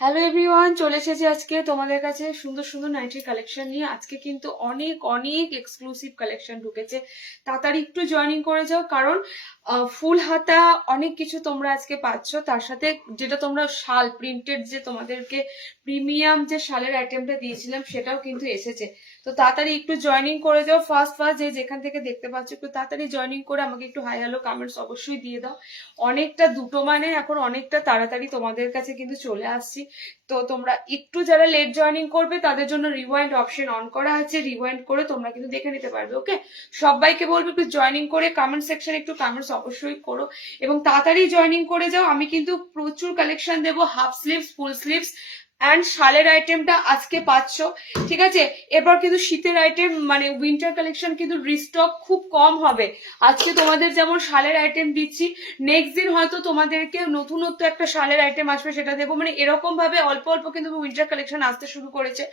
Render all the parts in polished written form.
Hello everyone, চলে এসেছি আজকে তোমাদের কাছে সুন্দর সুন্দর নাইটির কালেকশন নিয়ে। আজকে কিন্তু অনেক অনেক এক্সক্লুসিভ কালেকশন ঢুকেছে, তাড়াতাড়ি একটু জয়েনিং করে যাও, কারণ ফুল হাতা অনেক কিছু তোমরা আজকে পাচ্ছ। তার সাথে যেটা তোমরা শাল প্রিন্টেড যে তোমাদেরকে প্রিমিয়াম যে শালের আইটেমটা দিয়েছিলাম সেটাও কিন্তু এসেছে। তো তাড়াতাড়ি একটু জয়েনিং করে যাও, ফার্স্ট যে যেখান থেকে দেখতে পাচ্ছ একটু তাড়াতাড়ি জয়েনিং করে আমাকে একটু হাই হ্যালো কমেন্টস অবশ্যই দিয়ে দাও। অনেকটা দুটো মানে এখন অনেকটা তাড়াতাড়ি তোমাদের কাছে কিন্তু চলে আসছি। তো তোমরা একটু যারা লেট জয়েনিং করবে তাদের জন্য রিওয়াইন্ড অপশন অন করা আছে, রিওয়াইন্ড করে তোমরা কিন্তু দেখে নিতে পারবে। ওকে, সবাইকে বলবো একটু জয়েনিং করে কমেন্ট সেকশনে একটু কমেন্টস অবশ্যই করো এবং তাড়াতাড়ি জয়েনিং করে যাও। আমি কিন্তু প্রচুর কালেকশন দেবো, half sleeves, full sleeves and শালের আইটেমটা আজকে পাচ্ছ, ঠিক আছে। এরপর কিন্তু শীতের আইটেম মানে উইন্টার কালেকশন কিন্তু রিস্টক খুব কম হবে। আজকে তোমাদের যেমন শালের আইটেম দিচ্ছি, নেক্সট দিন হয়তো তোমাদেরকে নতুনত্ব একটা শালের আইটেম আসবে, সেটা দেবো। মানে এরকম ভাবে অল্প অল্প কিন্তু উইন্টার কালেকশন আসতে শুরু করেছে,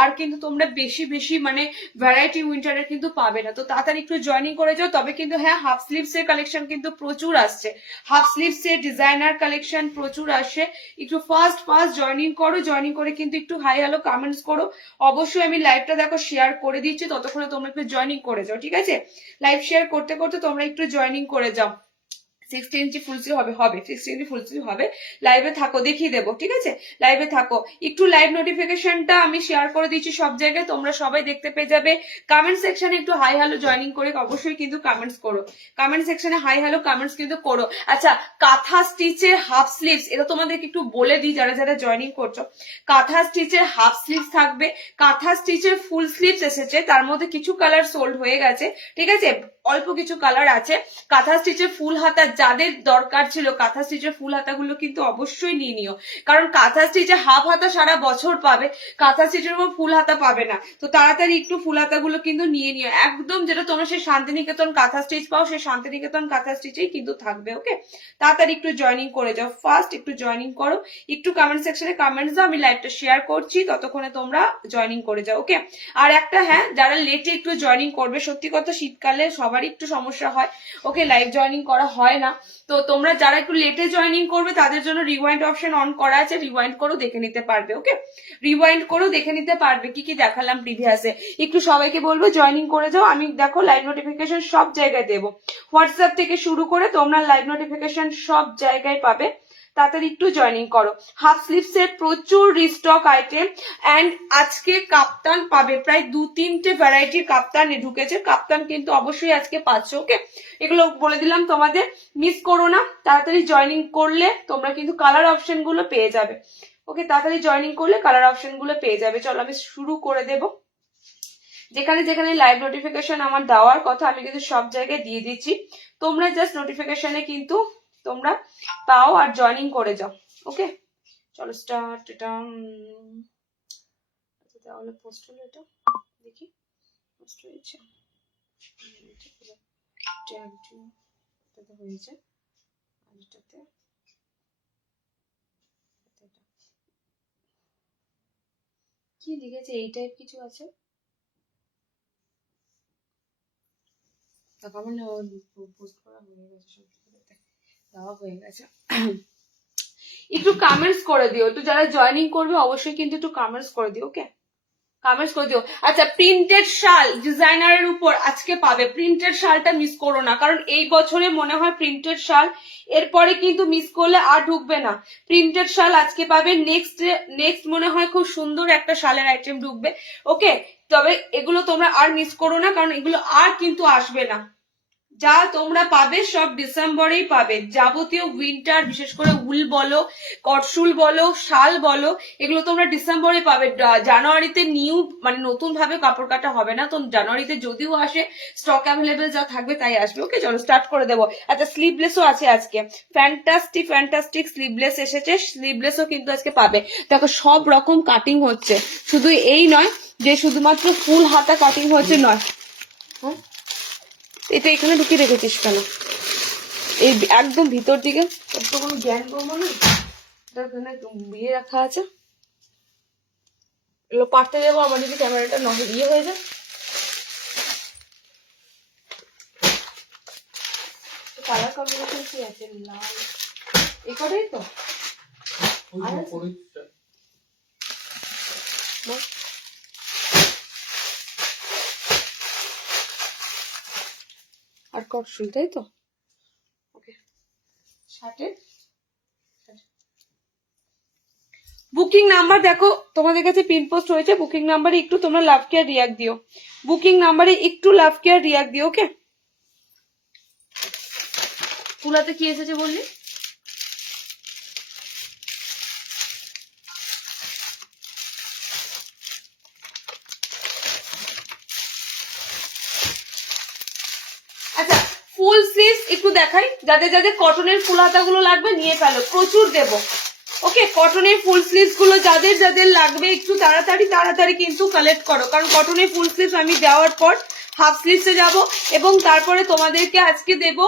আর কিন্তু তোমরা বেশি বেশি মানে ভ্যারাইটি উইন্টারের কিন্তু পাবে না। তো তাড়াতাড়ি একটু জয়েনিং করে যাও। তবে কিন্তু হ্যাঁ, হাফ স্লিভস এর কালেকশন কিন্তু প্রচুর আসছে, হাফ স্লিভস এর ডিজাইনার কালেকশন প্রচুর আসছে। একটু ফার্স্ট জয়েনিং করো, জয়েনিং করে কিন্তু একটু হাই হ্যালো কমেন্টস করো। অবশ্যই আমি লাইভটা দেখো শেয়ার করে দিচ্ছি, ততক্ষণে তোমরা একটু জয়েনিং করে যাও, ঠিক আছে। লাইভ শেয়ার করতে করতে তোমরা একটু জয়েনিং করে যাও। 60 ইঞ্চি ফুল স্লিভ হবে 60 ইঞ্চি ফুল স্লিভ হবে। লাইভে থাকো, দেখিয়ে দেবো, ঠিক আছে। লাইভে থাকো, একটু লাইভ নোটিফিকেশনটা আমি শেয়ার করে দিচ্ছি সব জায়গায়, তোমরা সবাই দেখতে পেয়ে যাবে। কমেন্ট সেকশনে একটু হাই হ্যালো জয়েনিং করে অবশ্যই কিন্তু কমেন্টস করো। কমেন্ট সেকশনে হাই হ্যালো কমেন্টস কিন্তু করো। আচ্ছা, কাঁথা স্টিচের হাফ স্লিভস, এটা তোমাদেরকে একটু বলে দিই যারা যারা জয়েনিং করছো। কাঁথা স্টিচের হাফ স্লিভস থাকবে, কাঁথা স্টিচের ফুল স্লিভস এসেছে, তার মধ্যে কিছু কালার সোল্ড হয়ে গেছে, ঠিক আছে, অল্প কিছু কালার আছে। কাঁথা স্টিচের ফুল হাতা যাদের দরকার ছিল, কাঁথা স্টিচের ফুল হাতাগুলো কিন্তু অবশ্যই নিয়ে নিও, কারণ কাঁথা স্টিচে হাফ হাতা সারা বছর পাবে, কাঁথা স্টিচের উপর ফুল হাতা পাবে না। তো তাড়াতাড়ি একটু ফুল হাতাগুলো কিন্তু নিয়ে নিও, একদম যেটা তোমরা সেই শান্তিনিকেতন কাঁথা স্টিচ পাও সেই শান্তিনিকেতন কাঁথা স্টিচেই কিন্তু থাকবে। ওকে, তাড়াতাড়ি একটু জয়েনিং করে যাও, ফার্স্ট একটু জয়েনিং করো, একটু কমেন্ট সেকশনে কমেন্টস দাও, আমি লাইভটা শেয়ার করছি, ততক্ষণে তোমরা জয়েনিং করে যাও। ওকে, আর একটা হ্যাঁ, যারা লেটে একটু জয়েনিং করবে, সত্যি কথা শীতকালে সবারই একটু সমস্যা হয়, ওকে, লাইভ জয়েনিং করা হয় না। তো তোমরা যারা একটু লেটে জয়েনিং করবে তাদের জন্য রিওয়াইন্ড অপশন অন করা আছে, রিওয়াইন্ড করো দেখে নিতে পারবে। ওকে, রিওয়াইন্ড করো দেখে নিতে পারবে কি কি দেখালাম প্রিভিয়াসে। একটু সবাইকে বলবো জয়েনিং করে যাও, আমি দেখো লাইভ নোটিফিকেশন সব জায়গায় দেবো, হোয়াটসঅ্যাপ থেকে শুরু করে তোমরা লাইভ নোটিফিকেশন সব জায়গায় পাবে। তাড়াতাড়ি একটু জয়েনিং করো। হাফ স্লিভস এর প্রচুর রিস্টক আইটেম অ্যান্ড আজকে কাপ্তান পাবে, প্রায় 2-3টে ভ্যারাইটির কাপ্তান ঢুকেছে, কাপ্তান কিন্তু অবশ্যই আজকে পাচ্ছ। ওকে, এগুলো বলে দিলাম, তোমাদের মিস করো না, তাড়াতাড়ি জয়েনিং করলে তোমরা কিন্তু কালার অপশন গুলো পেয়ে যাবে। ওকে, তাড়াতাড়ি জয়েনিং করলে কালার অপশন গুলো পেয়ে যাবে। চলো আমি শুরু করে দেব, যেখানে যেখানে লাইভ নোটিফিকেশন আমার দেওয়ার কথা আমি কিন্তু সব জায়গায় দিয়ে দিচ্ছি, তোমরা জাস্ট নোটিফিকেশনে কিন্তু তোমরা পাও আর জয়েনিং করে যাও। ওকে, চলো স্টার্ট। এটা তাহলে পোস্ট হলো, এটা দেখি পোস্ট হয়েছে, হয়েছে, আর এটাতে কি লিখেছে এই টাইপ কিছু আছে, মানে পোস্ট করা হয়ে গেছে, দেওয়া হয়ে গেছে। একটু কমেন্টস করে দিও, একটু যারা জয়েনিং করবে অবশ্যই কিন্তু একটু কমেন্টস করে দিও। ওকে, কমেন্টস করে দিও। আচ্ছা, প্রিন্টেড শাল ডিজাইনারের উপর আজকে পাবে, প্রিন্টেড শালটা মিস করো না, কারণ এই বছরে মনে হয় প্রিন্টেড শাল এরপরে কিন্তু মিস করলে আর ঢুকবে না। প্রিন্টেড শাল আজকে পাবে, নেক্সট মনে হয় খুব সুন্দর একটা শালের আইটেম ঢুকবে। ওকে, তবে এগুলো তোমরা আর মিস করো না, কারণ এগুলো আর কিন্তু আসবে না। যা তোমরা পাবে সব ডিসেম্বরেই পাবে, যাবতীয় উইন্টার, বিশেষ করে উল বলো, কটসুল বলো, শাল বলো, এগুলো তোমরা ডিসেম্বরে পাবে। জানুয়ারিতে নিউ মানে নতুন ভাবে কাপড় কাটা হবে না, তো জানুয়ারিতে যদিও আসে স্টক অ্যাভেলেবেল যা থাকবে তাই আসবে। ওকে, চলো স্টার্ট করে দেবো। আচ্ছা, স্লিভলেসও আছে আজকে, ফ্যান্টাস্টিক স্লিভলেস এসেছে, স্লিভলেসও কিন্তু আজকে পাবে। দেখো সব রকম কাটিং হচ্ছে, শুধু এই নয় যে শুধুমাত্র ফুল হাতা কাটিং হচ্ছে নয়। হ্যাঁ, এটা এখানে ঢুকিয়ে রেখেছিস কেন, এই একদম ভিতর দিকে, তো কোনো জ্ঞান করবো না, এখানে ইয়ে রাখা আছে, এগুলো পাঠতে যাবো, আমার যদি ক্যামেরাটা ইয়ে হয়ে যায়। কালার কম্বিনেশন কি আছে, লাল এই কটাই তো, আর কট শুল, তাই তো? ওকে, শার্টের বুকিং নাম্বার দেখো তোমাদের কাছে পিন পোস্ট হয়েছে। বুকিং নাম্বারে একটু তোমরা লাভ কেয়ার রিয়াক্ট দিও, বুকিং নাম্বারে একটু লাভ কেয়ার রিয়াক্ট দিও। ওকে, তুলাতে কি এসেছে বললি? আচ্ছা, ফুল স্লিভস একটু দেখাই, যাদের যাদের কটনের ফুল হাতাগুলো লাগবে নিয়ে ফেলো, প্রচুর দেবো। ওকে, কটনের ফুল স্লিভস গুলো যাদের যাদের লাগবে একটু তাড়াতাড়ি কিন্তু কালেক্ট করো, কারণ কটনের ফুল স্লিভস আমি দেওয়ার পর হাফ স্লিভসে যাব এবং তারপরে তোমাদেরকে আজকে দেব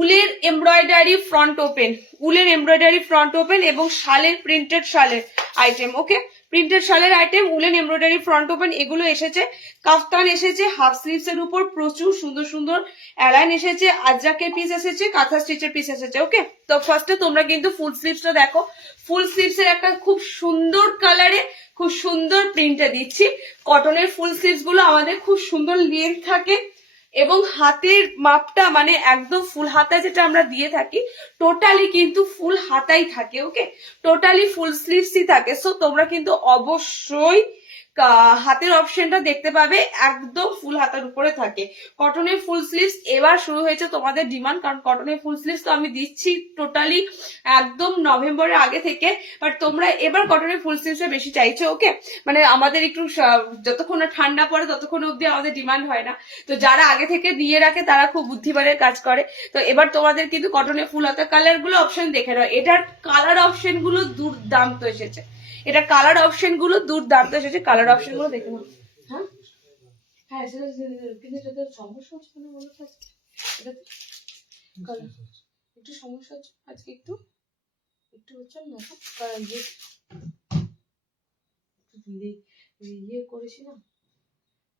উলের এমব্রয়ডারি ফ্রন্ট ওপেন, উলের এমব্রয়ডারি ফ্রন্ট ওপেন এবং শালের প্রিন্টেড শালের আইটেম। ওকে, প্রিন্টেড শালের item, woollen embroidery front open এগুলো এসেছে। কাফতান এসেছে হাফ স্লিভস এর উপর, প্রচুর সুন্দর সুন্দর অ্যালাইন এসেছে, আজরাকের পিস এসেছে, কাঁথা স্টিচের পিস এসেছে। ওকে, তো ফার্স্টে তোমরা কিন্তু ফুল স্লিভসটা দেখো। ফুল স্লিভস এর একটা খুব সুন্দর কালারে খুব সুন্দর প্রিন্টে দিচ্ছি। কটনের ফুল স্লিভস গুলো আমাদের খুব সুন্দর লেন্থ থাকে এবং হাতের মাপটা মানে একদম ফুল হাতা যেটা আমরা দিয়ে থাকি টোটালি কিন্তু ফুল হাতাই থাকে। ওকে, টোটালি ফুল স্লিভসই থাকে। সো তোমরা কিন্তু অবশ্যই হাতের অপশনটা দেখতে পাবে একদম ফুল হাতার উপরে থাকে। কটনের ফুল স্লিভস এবার শুরু হয়েছে তোমাদের ডিমান্ড, কারণ কটনের ফুল স্লিভস তো আমি দিচ্ছি টোটালি একদম নভেম্বরের আগে থেকে, বাট তোমরা এবার কটনের ফুল স্লিভস বেশি চাইছো। ওকে, মানে আমাদের একটু যতক্ষণ না ঠান্ডা পড়ে ততক্ষণ অব্দি আমাদের ডিমান্ড হয় না, তো যারা আগে থেকে দিয়ে রাখে তারা খুব বুদ্ধিমানের কাজ করে। তো এবার তোমাদের কিন্তু কটনের ফুল হাতা কালার গুলো অপশন দেখে নাও, এটার কালার অপশন গুলো দুর্দান্ত এসেছে, এটা কালার অপশন গুলো দুর্দান্ত এসেছে, কালার অপশন গুলো দেখে নাও। হ্যাঁ হ্যাঁ, সেটা কিন্তু এটা সমস্যা হচ্ছে না বলো তো, এটা একটু সমস্যা হচ্ছে আজকে, একটু একটু হচ্ছে না, ইয়ে করেছি না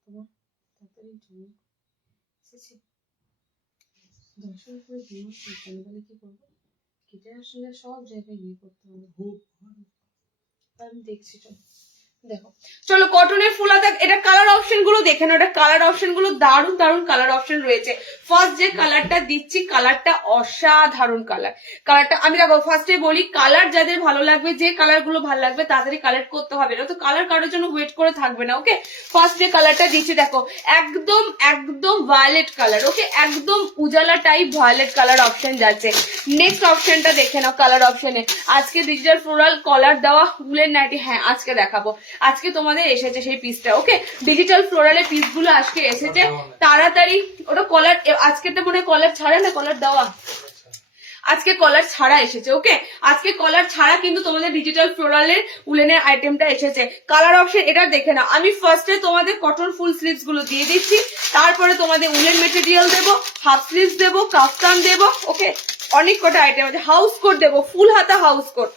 তোমার তাড়াতাড়ি জন্য এসেছে দর্শন করে দিয়ে তাহলে কি করবো, কেটে আসলে সব জায়গায় ইয়ে করতে হবে, আমি দেখছি। দেখো চলো কটনের ফুল হাতা, এটা কালার অপশন গুলো দেখে নাও, এটা কালার অপশন গুলো দারুন দারুন কালার অপশন রয়েছে। ফার্স্ট যে কালারটা দিচ্ছি কালারটা অসাধারণ কালার, কালারটা আমি দেখো ফার্স্টে বলি কালার যাদের ভালো লাগবে, যে কালার গুলো ভালো লাগবে তাড়াতাড়ি কালেক্ট করতে হবে, না তো কালার কারোর জন্য ওয়েট করে থাকবে না। ওকে, ফার্স্ট যে কালারটা দিচ্ছি দেখো একদম একদম ভায়োলেট কালার। ওকে, একদম Ujala type violet colour option যাচ্ছে। নেক্সট অপশনটা দেখে নাও, কালার অপশনে আজকে ডিজিটাল ফ্লোরাল কলার দেওয়া উলের নাইটি, হ্যাঁ আজকে দেখাবো, আজকে তোমাদের এসেছে সেই পিসটা। ওকে, ডিজিটাল ফ্লোরালের পিসগুলো আজকে এসেছে, তাড়াতাড়ি ওটা কলার, আজকেটা মনে কলার ছাড়া না কলার দেওয়া, আজকে কলার ছাড়া এসেছে। ওকে, আজকে কলার ছাড়া কিন্তু তোমাদের ডিজিটাল ফ্লোরালের উলেনের আইটেমটা এসেছে। কালার অপশন এটা দেখে না, আমি ফার্স্টে তোমাদের কটন ফুল স্লিভস গুলো দিয়ে দিচ্ছি, তারপরে তোমাদের উলেন মেটেরিয়াল দেবো, হাফ স্লিভস দেবো, কাফতান দেবো। ওকে, অনেক কটা আইটেম আছে, হাউস কোট দেবো, ফুল হাতা হাউস কোট,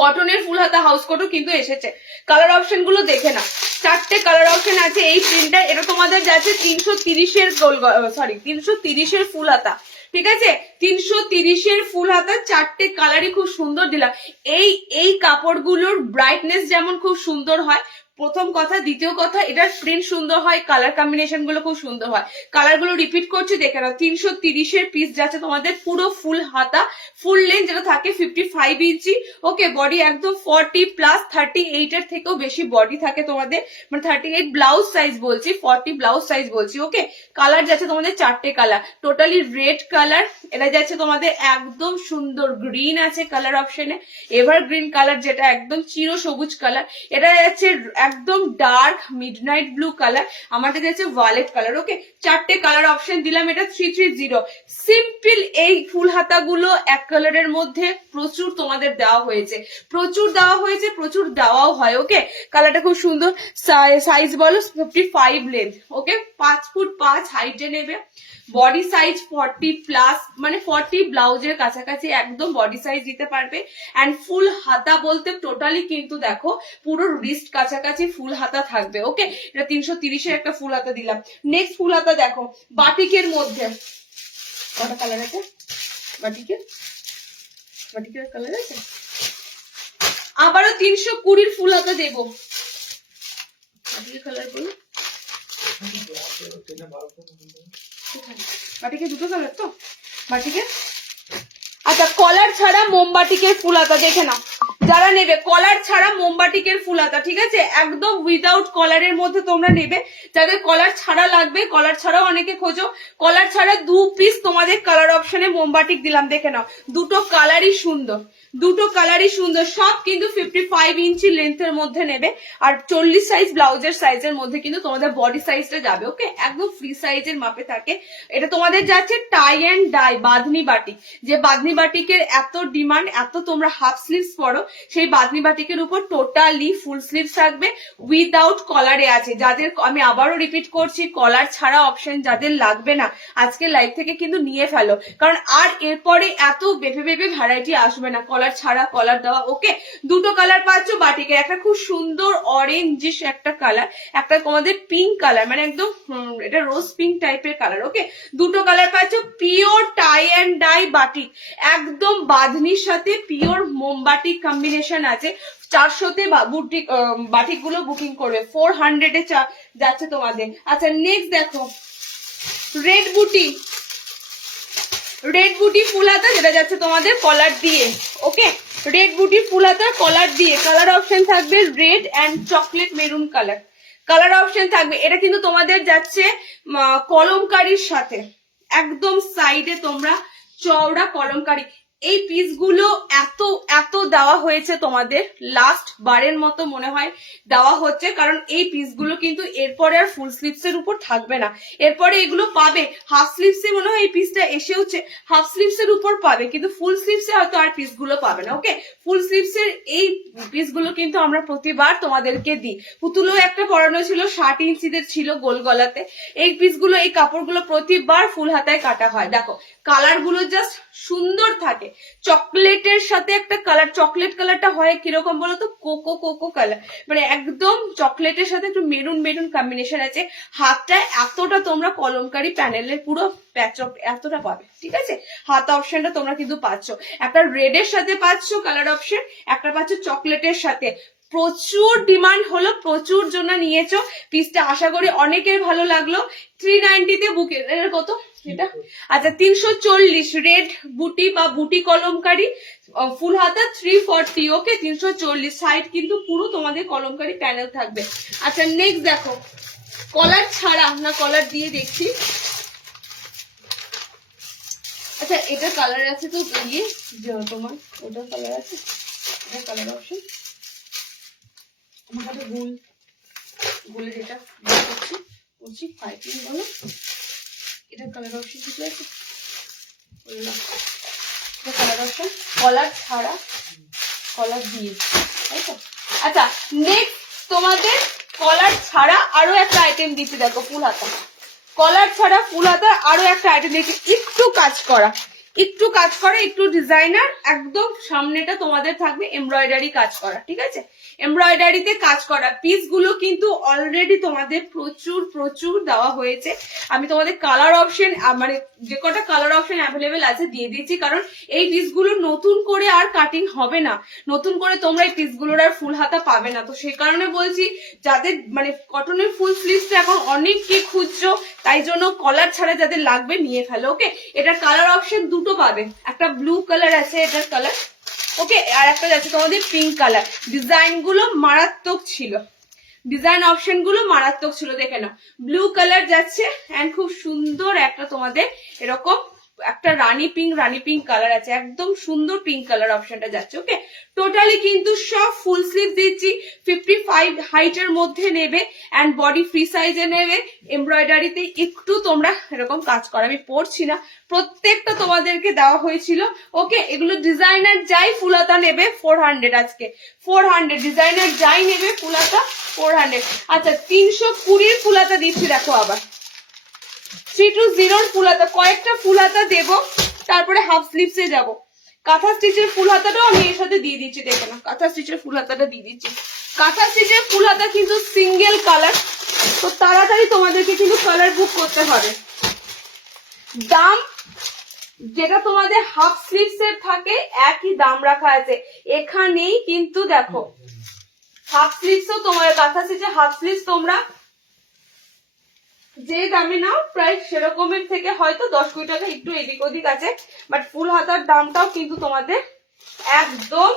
কটনের ফুল হাতা হাউস কোটও কিন্তু এসেছে। কালার অপশন গুলো দেখে না, চারটে কালার অপশন আছে এই প্রিন্টটা, এটা তোমাদের যাচ্ছে 330-এর সরি 330-এর ফুল হাতা, ঠিক আছে, 330-এর ফুল হাতা, চারটে কালারই খুব সুন্দর দিলাম। এই কাপড়গুলোর ব্রাইটনেস যেমন খুব সুন্দর হয় প্রথম কথা, দ্বিতীয় কথা এটার প্রিন্ট সুন্দর হয়, কালার কম্বিনেশন গুলো খুব সুন্দর হয়। কালার গুলো রিপিট করছি দেখে নাও, 330-এর পিস যাচ্ছে তোমাদের পুরো ফুল হাতা, ফুল লেন্থ যেটা থাকে 55 ইঞ্চি। ওকে, বডি একদম 40 প্লাস, 38 এর থেকেও বেশি বডি থাকে তোমাদের, মানে 38 ব্লাউজ সাইজ বলছি, 40 ব্লাউজ সাইজ বলছি। ওকে, কালার যাচ্ছে তোমাদের চারটে কালার, টোটালি রেড কালার, এটা যাচ্ছে তোমাদের একদম সুন্দর গ্রিন আছে কালার অপশনে, এভারগ্রিন কালার যেটা একদম চির সবুজ কালার, এটা যাচ্ছে একদম ডার্ক মিডনাইট ব্লু কালার, আমাদের যাচ্ছে ভায়োলেট কালার। ওকে, চারটে কালার অপশন দিলাম, এটা 330। সিম্পল এই ফুল হাতাগুলো এক কালারের মধ্যে প্রচুর তোমাদের দেওয়া হয়েছে, প্রচুর দেওয়া হয়েছে, প্রচুর দেওয়াও হয়। ওকে, কালারটা খুব সুন্দর, সাইজ বলো 55 লেন্থ। ওকে, 5 ফুট 5 হাইটে নেবে, বডি সাইজ 40 প্লাস, মানে 40 ব্লাউজের কাছাকাছি একদম বডি সাইজ দিতে পারবে। অ্যান্ড ফুল হাতা বলতে টোটালি কিন্তু দেখো পুরো রিস্ট কাছাকাছি ফুল হাতা থাকবে। ওকে, এটা 330-এর একটা ফুল হাতা দিলাম। নেক্সট ফুল হাতা দেখো বাটিকের মধ্যে, কটা কালার আছে বাটিকের, বাটিকের কালার আছে, আবারও 320-র ফুল হাতা দেবো, কি কালার বলো? বাটিকে দুটো কালার তো বাটিকে। আচ্ছা কলার ছাড়া মোমবাটিকের ফুল হাতা দেখে নাও, যারা নেবে কলার ছাড়া মোমবাটিকের ফুল হাতা, ঠিক আছে, একদম উইদাউট কলারের মধ্যে তোমরা নেবে। যাদের কলার ছাড়া লাগবে, কলার ছাড়াও অনেকে খোঁজো, কলার ছাড়া 2 পিস তোমাদের কালার অপশনে মোমবাটিক দিলাম, দেখে নাও দুটো কালারই সুন্দর, দুটো কালারই সুন্দর। সব কিন্তু 55 ইঞ্চি লেন্থের মধ্যে নেবে, আর 40 সাইজ ব্লাউজের সাইজের মধ্যে কিন্তু তোমাদের বডি সাইজটা যাবে। ওকে, একদম ফ্রি সাইজের মাপে থাকে। এটা তোমাদের যাচ্ছে tie and dye bandhani batik, যে বাঁধনি বাটিকের এত ডিমান্ড, এত তোমরা হাফ স্লিভস পরো, সেই বাঁধনি বাটিকের উপর টোটালি ফুল স্লিভস থাকবে, উইদাউট কলারে আছে। যাদের আমি আবারও রিপিট করছি, কলার ছাড়া অপশন যাদের লাগবে না, আজকে লাইভ থেকে কিন্তু নিয়ে ফেলো, কারণ আর এরপরে এত বেপে বেপে ভ্যারাইটি আসবে না কলার ছাড়া কলার দেওয়া। ওকে, দুটো কালার পাচ্ছ বাটিকের, একটা খুব সুন্দর অরেঞ্জিশ একটা কালার, একটা তোমাদের পিঙ্ক কালার, মানে একদম এটা রোজ পিঙ্ক টাইপের কালার। ওকে, দুটো কালার পাচ্ছ, pure tie and dye batik, একদম বাঁধনির সাথে পিওর মোমবাটিক কম্বিনেশন আছে। 400-তে বাটিক গুলো বুকিং করবে, 400-এ যাচ্ছে তোমাদের। আচ্ছা নেক্সট দেখো রেড বুটি, রেড বুটি ফুল হাতা, যেটা যাচ্ছে তোমাদের কলার দিয়ে। ওকে, রেড বুটি ফুল হাতা কলার দিয়ে, কালার অপশন থাকবে red and chocolate maroon colour, colour option থাকবে। এটা কিন্তু তোমাদের যাচ্ছে কলমকারির সাথে, একদম সাইডে তোমরা চওড়া কলমকারি। এই পিসগুলো এত এত দেওয়া হয়েছে তোমাদের, লাস্ট বারের মতো মনে হয় দেওয়া হচ্ছে, কারণ এই পিসগুলো কিন্তু এরপরে আর ফুল স্লিভস এর উপর থাকবে না, এরপরে এগুলো পাবে হাফ স্লিভস এ, মনে হয় এই পিসটা এসে হচ্ছে হাফ স্লিভস এর উপর পাবে, কিন্তু ফুল স্লিভস এ হয়তো আর পিসগুলো পাবে না। ওকে, ফুল স্লিভস এর এই পিসগুলো কিন্তু আমরা প্রতিবার তোমাদেরকে দিই। পুতুলও একটা পরানো ছিল 60 ইঞ্চিদের ছিল গোল গলাতে, এই পিসগুলো এই কাপড়গুলো প্রতিবার ফুল হাতায় কাটা হয়। দেখো কালার গুলো জাস্ট সুন্দর থাকে, চকলেটের সাথে একটা কালার, চকলেট কালারটা হয় কিরকম বলতো, কোকো কোকো কালার, মানে একদম চকলেটের সাথে একটু মেরুন মেরুন কম্বিনেশন আছে। হাতটায় এতটা তোমরা কলমকারি প্যানেলের পুরো প্যাচক এতটা পাবে, ঠিক আছে। হাত অপশনটা তোমরা কিন্তু পাচ্ছ, একটা রেডের সাথে পাচ্ছ কালার অপশন, একটা পাচ্ছ চকলেটের সাথে। প্রচুর ডিমান্ড হলো, প্রচুর জন্য নিয়েছো পিসটা, আশা করি অনেকের ভালো লাগলো। 390-তে বুকে এর কত এটা, আচ্ছা 340 রেড বুটি বা বুটি কলমকারি ফুল হাতা 340। ওকে, 340 সাইড কিন্তু পুরো তোমাদের কলমকারি প্যানেল থাকবে। আচ্ছা নেক্সট দেখো কলার ছাড়া না কলার দিয়ে দেখছি। আচ্ছা এটা কালার আছে তো ইয়ে তোমার ওটা কালার আছে, এটা কালার অপশন আমার কাছে গোল গোলে যেটা করছি করছি পাইপিং বলো, এটা কালার অপশন কিছু আছে বললাম, এটা কালার অপশন কলার ছাড়া কলার দিয়ে, তাই তো। আচ্ছা নেক্সট তোমাদের কলার ছাড়া আরো একটা আইটেম দিচ্ছি, দেখো ফুল হাতা, কলার ছাড়া ফুল হাতা আরো একটা আইটেম দিচ্ছি, একটু কাজ করা, একটু কাজ করা, একটু ডিজাইনার, একদম সামনেটা তোমাদের থাকবে এমব্রয়ডারি কাজ করা, ঠিক আছে, এমব্রয়ডারিতে কাজ করা। পিস গুলো কিন্তু অলরেডি তোমাদের প্রচুর প্রচুর দেওয়া হয়েছে। আমি তোমাদের কালার অপশন মানে যে কটা কালার অপশন অ্যাভেলেবেল আছে দিয়ে দিচ্ছি, কারণ এই পিসগুলো নতুন করে আর কাটিং হবে না, নতুন করে তোমরা এই পিসগুলোর আর ফুল হাতা পাবে না। তো সেই কারণে বলছি যাদের মানে কটনের ফুল স্লিভসটা এখন অনেক কি খুঁজছো, তাই জন্য কলার ছাড়া যাদের লাগবে নিয়ে ফেলো। ওকে, এটার কালার অপশন দুটো পাবে, একটা ব্লু কালার আছে এটার কালার, ওকে, আর একটা যাচ্ছে তোমাদের পিঙ্ক কালার। ডিজাইন গুলো মারাত্মক ছিল, ডিজাইন অপশন গুলো মারাত্মক ছিল, দেখে নাও ব্লু কালার যাচ্ছে এন্ড খুব সুন্দর একটা তোমাদের এরকম একটা রানী পিঙ্ক কালার আছে, একদম সুন্দর পিঙ্ক কালার অপশনটা যাচ্ছে। ওকে, টোটালি কিন্তু সব ফুল স্লিভ দিচ্ছি, 55 হাইটের মধ্যে নেবে এন্ড বডি ফ্রি সাইজে নেবে, এমব্রয়ডারিতে একটু তোমরা এরকম কাজ করো, আমি পড়ছি না, প্রত্যেকটা তোমাদেরকে দেওয়া হয়েছিল। ওকে, এগুলো ডিজাইনার যাই ফুলাতা নেবে 400, আজকে 400 ডিজাইনার যাই নেবে ফুলাতা 400। আচ্ছা 320 ফুলাতা দিচ্ছি, দেখো আবার 320 ফুলাতা, কয়েকটা ফুলাতা দেব, তারপরে হাফ স্লিভসে যাব। কাঁথা স্টিচের ফুল হাতাটাও আমি এর সাথে দিয়ে দিচ্ছি, দেখো না কাঁথা স্টিচের ফুল হাতাটা দিয়ে দিচ্ছি। কাঁথা স্টিচের ফুল হাতা কিন্তু সিঙ্গেল কালার, তো তাড়াতাড়ি তোমাদেরকে কিন্তু কালার বুক করতে হবে। দাম যেটা তোমাদের হাফ স্লিভস এর থাকে একই দাম রাখা আছে, এখানেই কিন্তু দেখো হাফ স্লিভসও তোমার কাঁথা স্টিচের হাফ স্লিভস তোমরা যে দামে নাও প্রায় সেরকমের থেকে হয়তো 10-20 টাকা একটু এদিক ওদিক আছে, বাট ফুল হাতার দামটাও কিন্তু তোমাদের একদম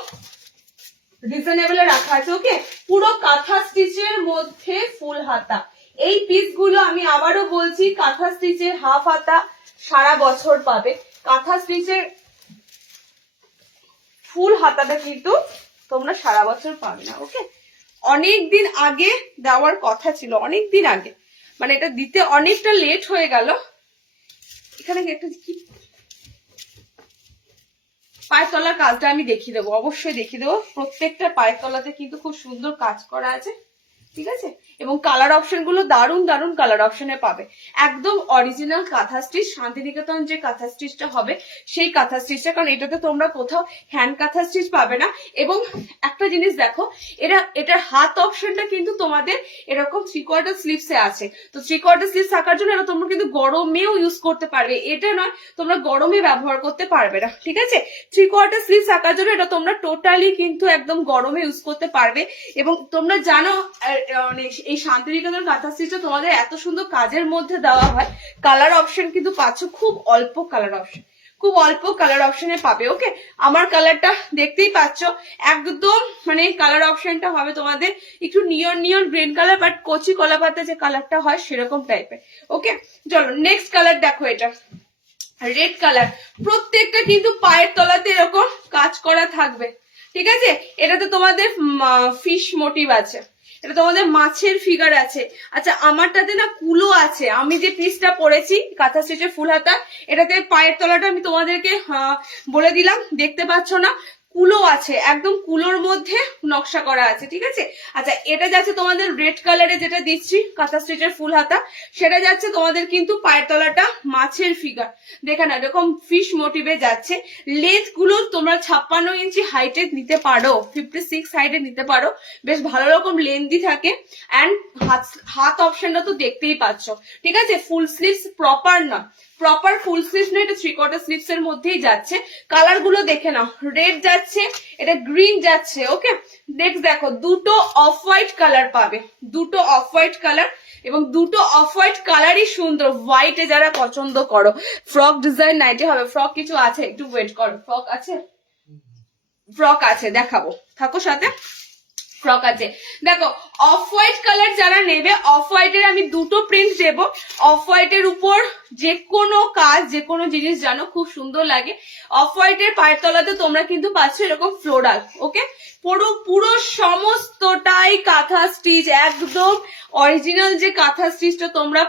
রিজনেবল রাখা আছে। ওকে, পুরো কাঁথা স্টিচের মধ্যে ফুল হাতা। এই পিস গুলো আমি আবারও বলছি, কাঁথা স্টিচের হাফ হাতা সারা বছর পাবে, কাঁথা স্টিচের ফুল হাতাটা কিন্তু তোমরা সারা বছর পাবে না। ওকে, অনেকদিন আগে দেওয়ার কথা ছিল, অনেকদিন আগে, মানে এটা দিতে অনেকটা লেট হয়ে গেল। এখানে একটা কি পায়ের তলার কাজটা আমি দেখিয়ে দেবো, অবশ্যই দেখিয়ে দেবো। প্রত্যেকটা পায়ের তলাতে কিন্তু খুব সুন্দর কাজ করা আছে, ঠিক আছে, এবং কালার অপশন গুলো দারুন দারুন কালার অপশনে পাবে। একদম অরিজিনাল কাঁথা স্টিচ, শান্তিনিকেতন যে কাঁথা স্টিচটা হবে সেই কাঁথা স্টিচটা, কারণ এটাতে তোমরা কোথাও হ্যান্ড কাঁথা স্টিচ পাবে না। এবং একটা জিনিস দেখো, এটার হাত অপশনটা কিন্তু তোমাদের এরকম 3/4 স্লিভসে আছে। তো 3/4 স্লিভস থাকার জন্য এটা তোমরা কিন্তু গরমেও ইউজ করতে পারবে, এটা নয় তোমরা গরমে ব্যবহার করতে পারবে না, ঠিক আছে। 3/4 স্লিভস থাকার জন্য এটা তোমরা টোটালি কিন্তু একদম গরমে ইউজ করতে পারবে। এবং তোমরা জানো এই শান্তিনিকেতন কাঁথা স্টিচটা তোমাদের এত সুন্দর কাজের মধ্যে দেওয়া হয়। কালার অপশন কিন্তু পাচ্ছ খুব অল্প কালার অপশন, খুব অল্প কালার অপশনে পাবে। ওকে, আমার কালারটা দেখতেই পাচ্ছ, একদম মানে কালার অপশনটা হবে তোমাদের একটু নিয়ন নিয়ন গ্রিন কালার, বাট কচি কলা পাতা যে কালারটা হয় সেরকম টাইপের। ওকে, চলো নেক্সট কালার দেখো, এটা রেড কালার। প্রত্যেকটা কিন্তু পায়ের তলাতে এরকম কাজ করা থাকবে, ঠিক আছে। এটাতে তোমাদের ফিশ মোটিভ আছে, এটা তোমাদের মাছের ফিগার আছে। আচ্ছা, আমারটাতে না কুলো আছে, আমি যে পিসটা পরেছি কাঁথা স্টিচের ফুল হাতা, এটাতে পায়ের তলাটা আমি তোমাদেরকে বলে দিলাম, দেখতে পাচ্ছ না, কুলো আছে, একদম কুলোর মধ্যে নকশা করা আছে, ঠিক আছে। আচ্ছা, এটা যাচ্ছে তোমাদের রেড কালারে যেটা দিচ্ছি কাঁথা স্টিচের ফুল হাতা, সেটা যাচ্ছে তোমাদের কিন্তু পায়ের তলাটা মাছের ফিগার, দেখে না এরকম ফিশ মোটিভে যাচ্ছে। লেন্থ গুলো তোমরা 56 ইঞ্চি হাইটে নিতে পারো, 56 হাইটে নিতে পারো, বেশ ভালো রকম লেন্থি থাকে। অ্যান্ড হাত অপশনটা তো দেখতেই পাচ্ছ, ঠিক আছে। ফুল স্লিভস প্রপার না, প্রপার ফুল স্লিভস না, এটা 3/4 স্লিভস এর মধ্যেই যাচ্ছে। কালার গুলো দেখে নাও, রেড যাচ্ছে, এটা গ্রিন যাচ্ছে। ওকে, নেক্সট দেখো, দুটো অফ হোয়াইট কালার পাবে, দুটো অফ হোয়াইট কালার, এবং দুটো অফ হোয়াইট কালারই সুন্দর। হোয়াইটে যারা পছন্দ করো, ফ্রক ডিজাইন নাইটি হবে, ফ্রক কিছু আছে, একটু ওয়েট করো, ফ্রক আছে, ফ্রক আছে, দেখাবো, থাকো সাথে, ফ্রক আছে। দেখো, অফ হোয়াইট কালার যারা নেবে, অফ হোয়াইটের আমি দুটো প্রিন্ট দেবো। অফ হোয়াইটের উপর যে কোনো কাজ, যে কোনো জিনিস জানো খুব সুন্দর লাগে। অফ হোয়াইটের পায়ের তলাতে তোমরা কিন্তু পাচ্ছ এরকম ফ্লোরাল। ওকে, পুরো সমস্তটাই কাঁথা স্টিচ, একদম অরিজিনাল যে কাঁথা স্টিচটা তোমরা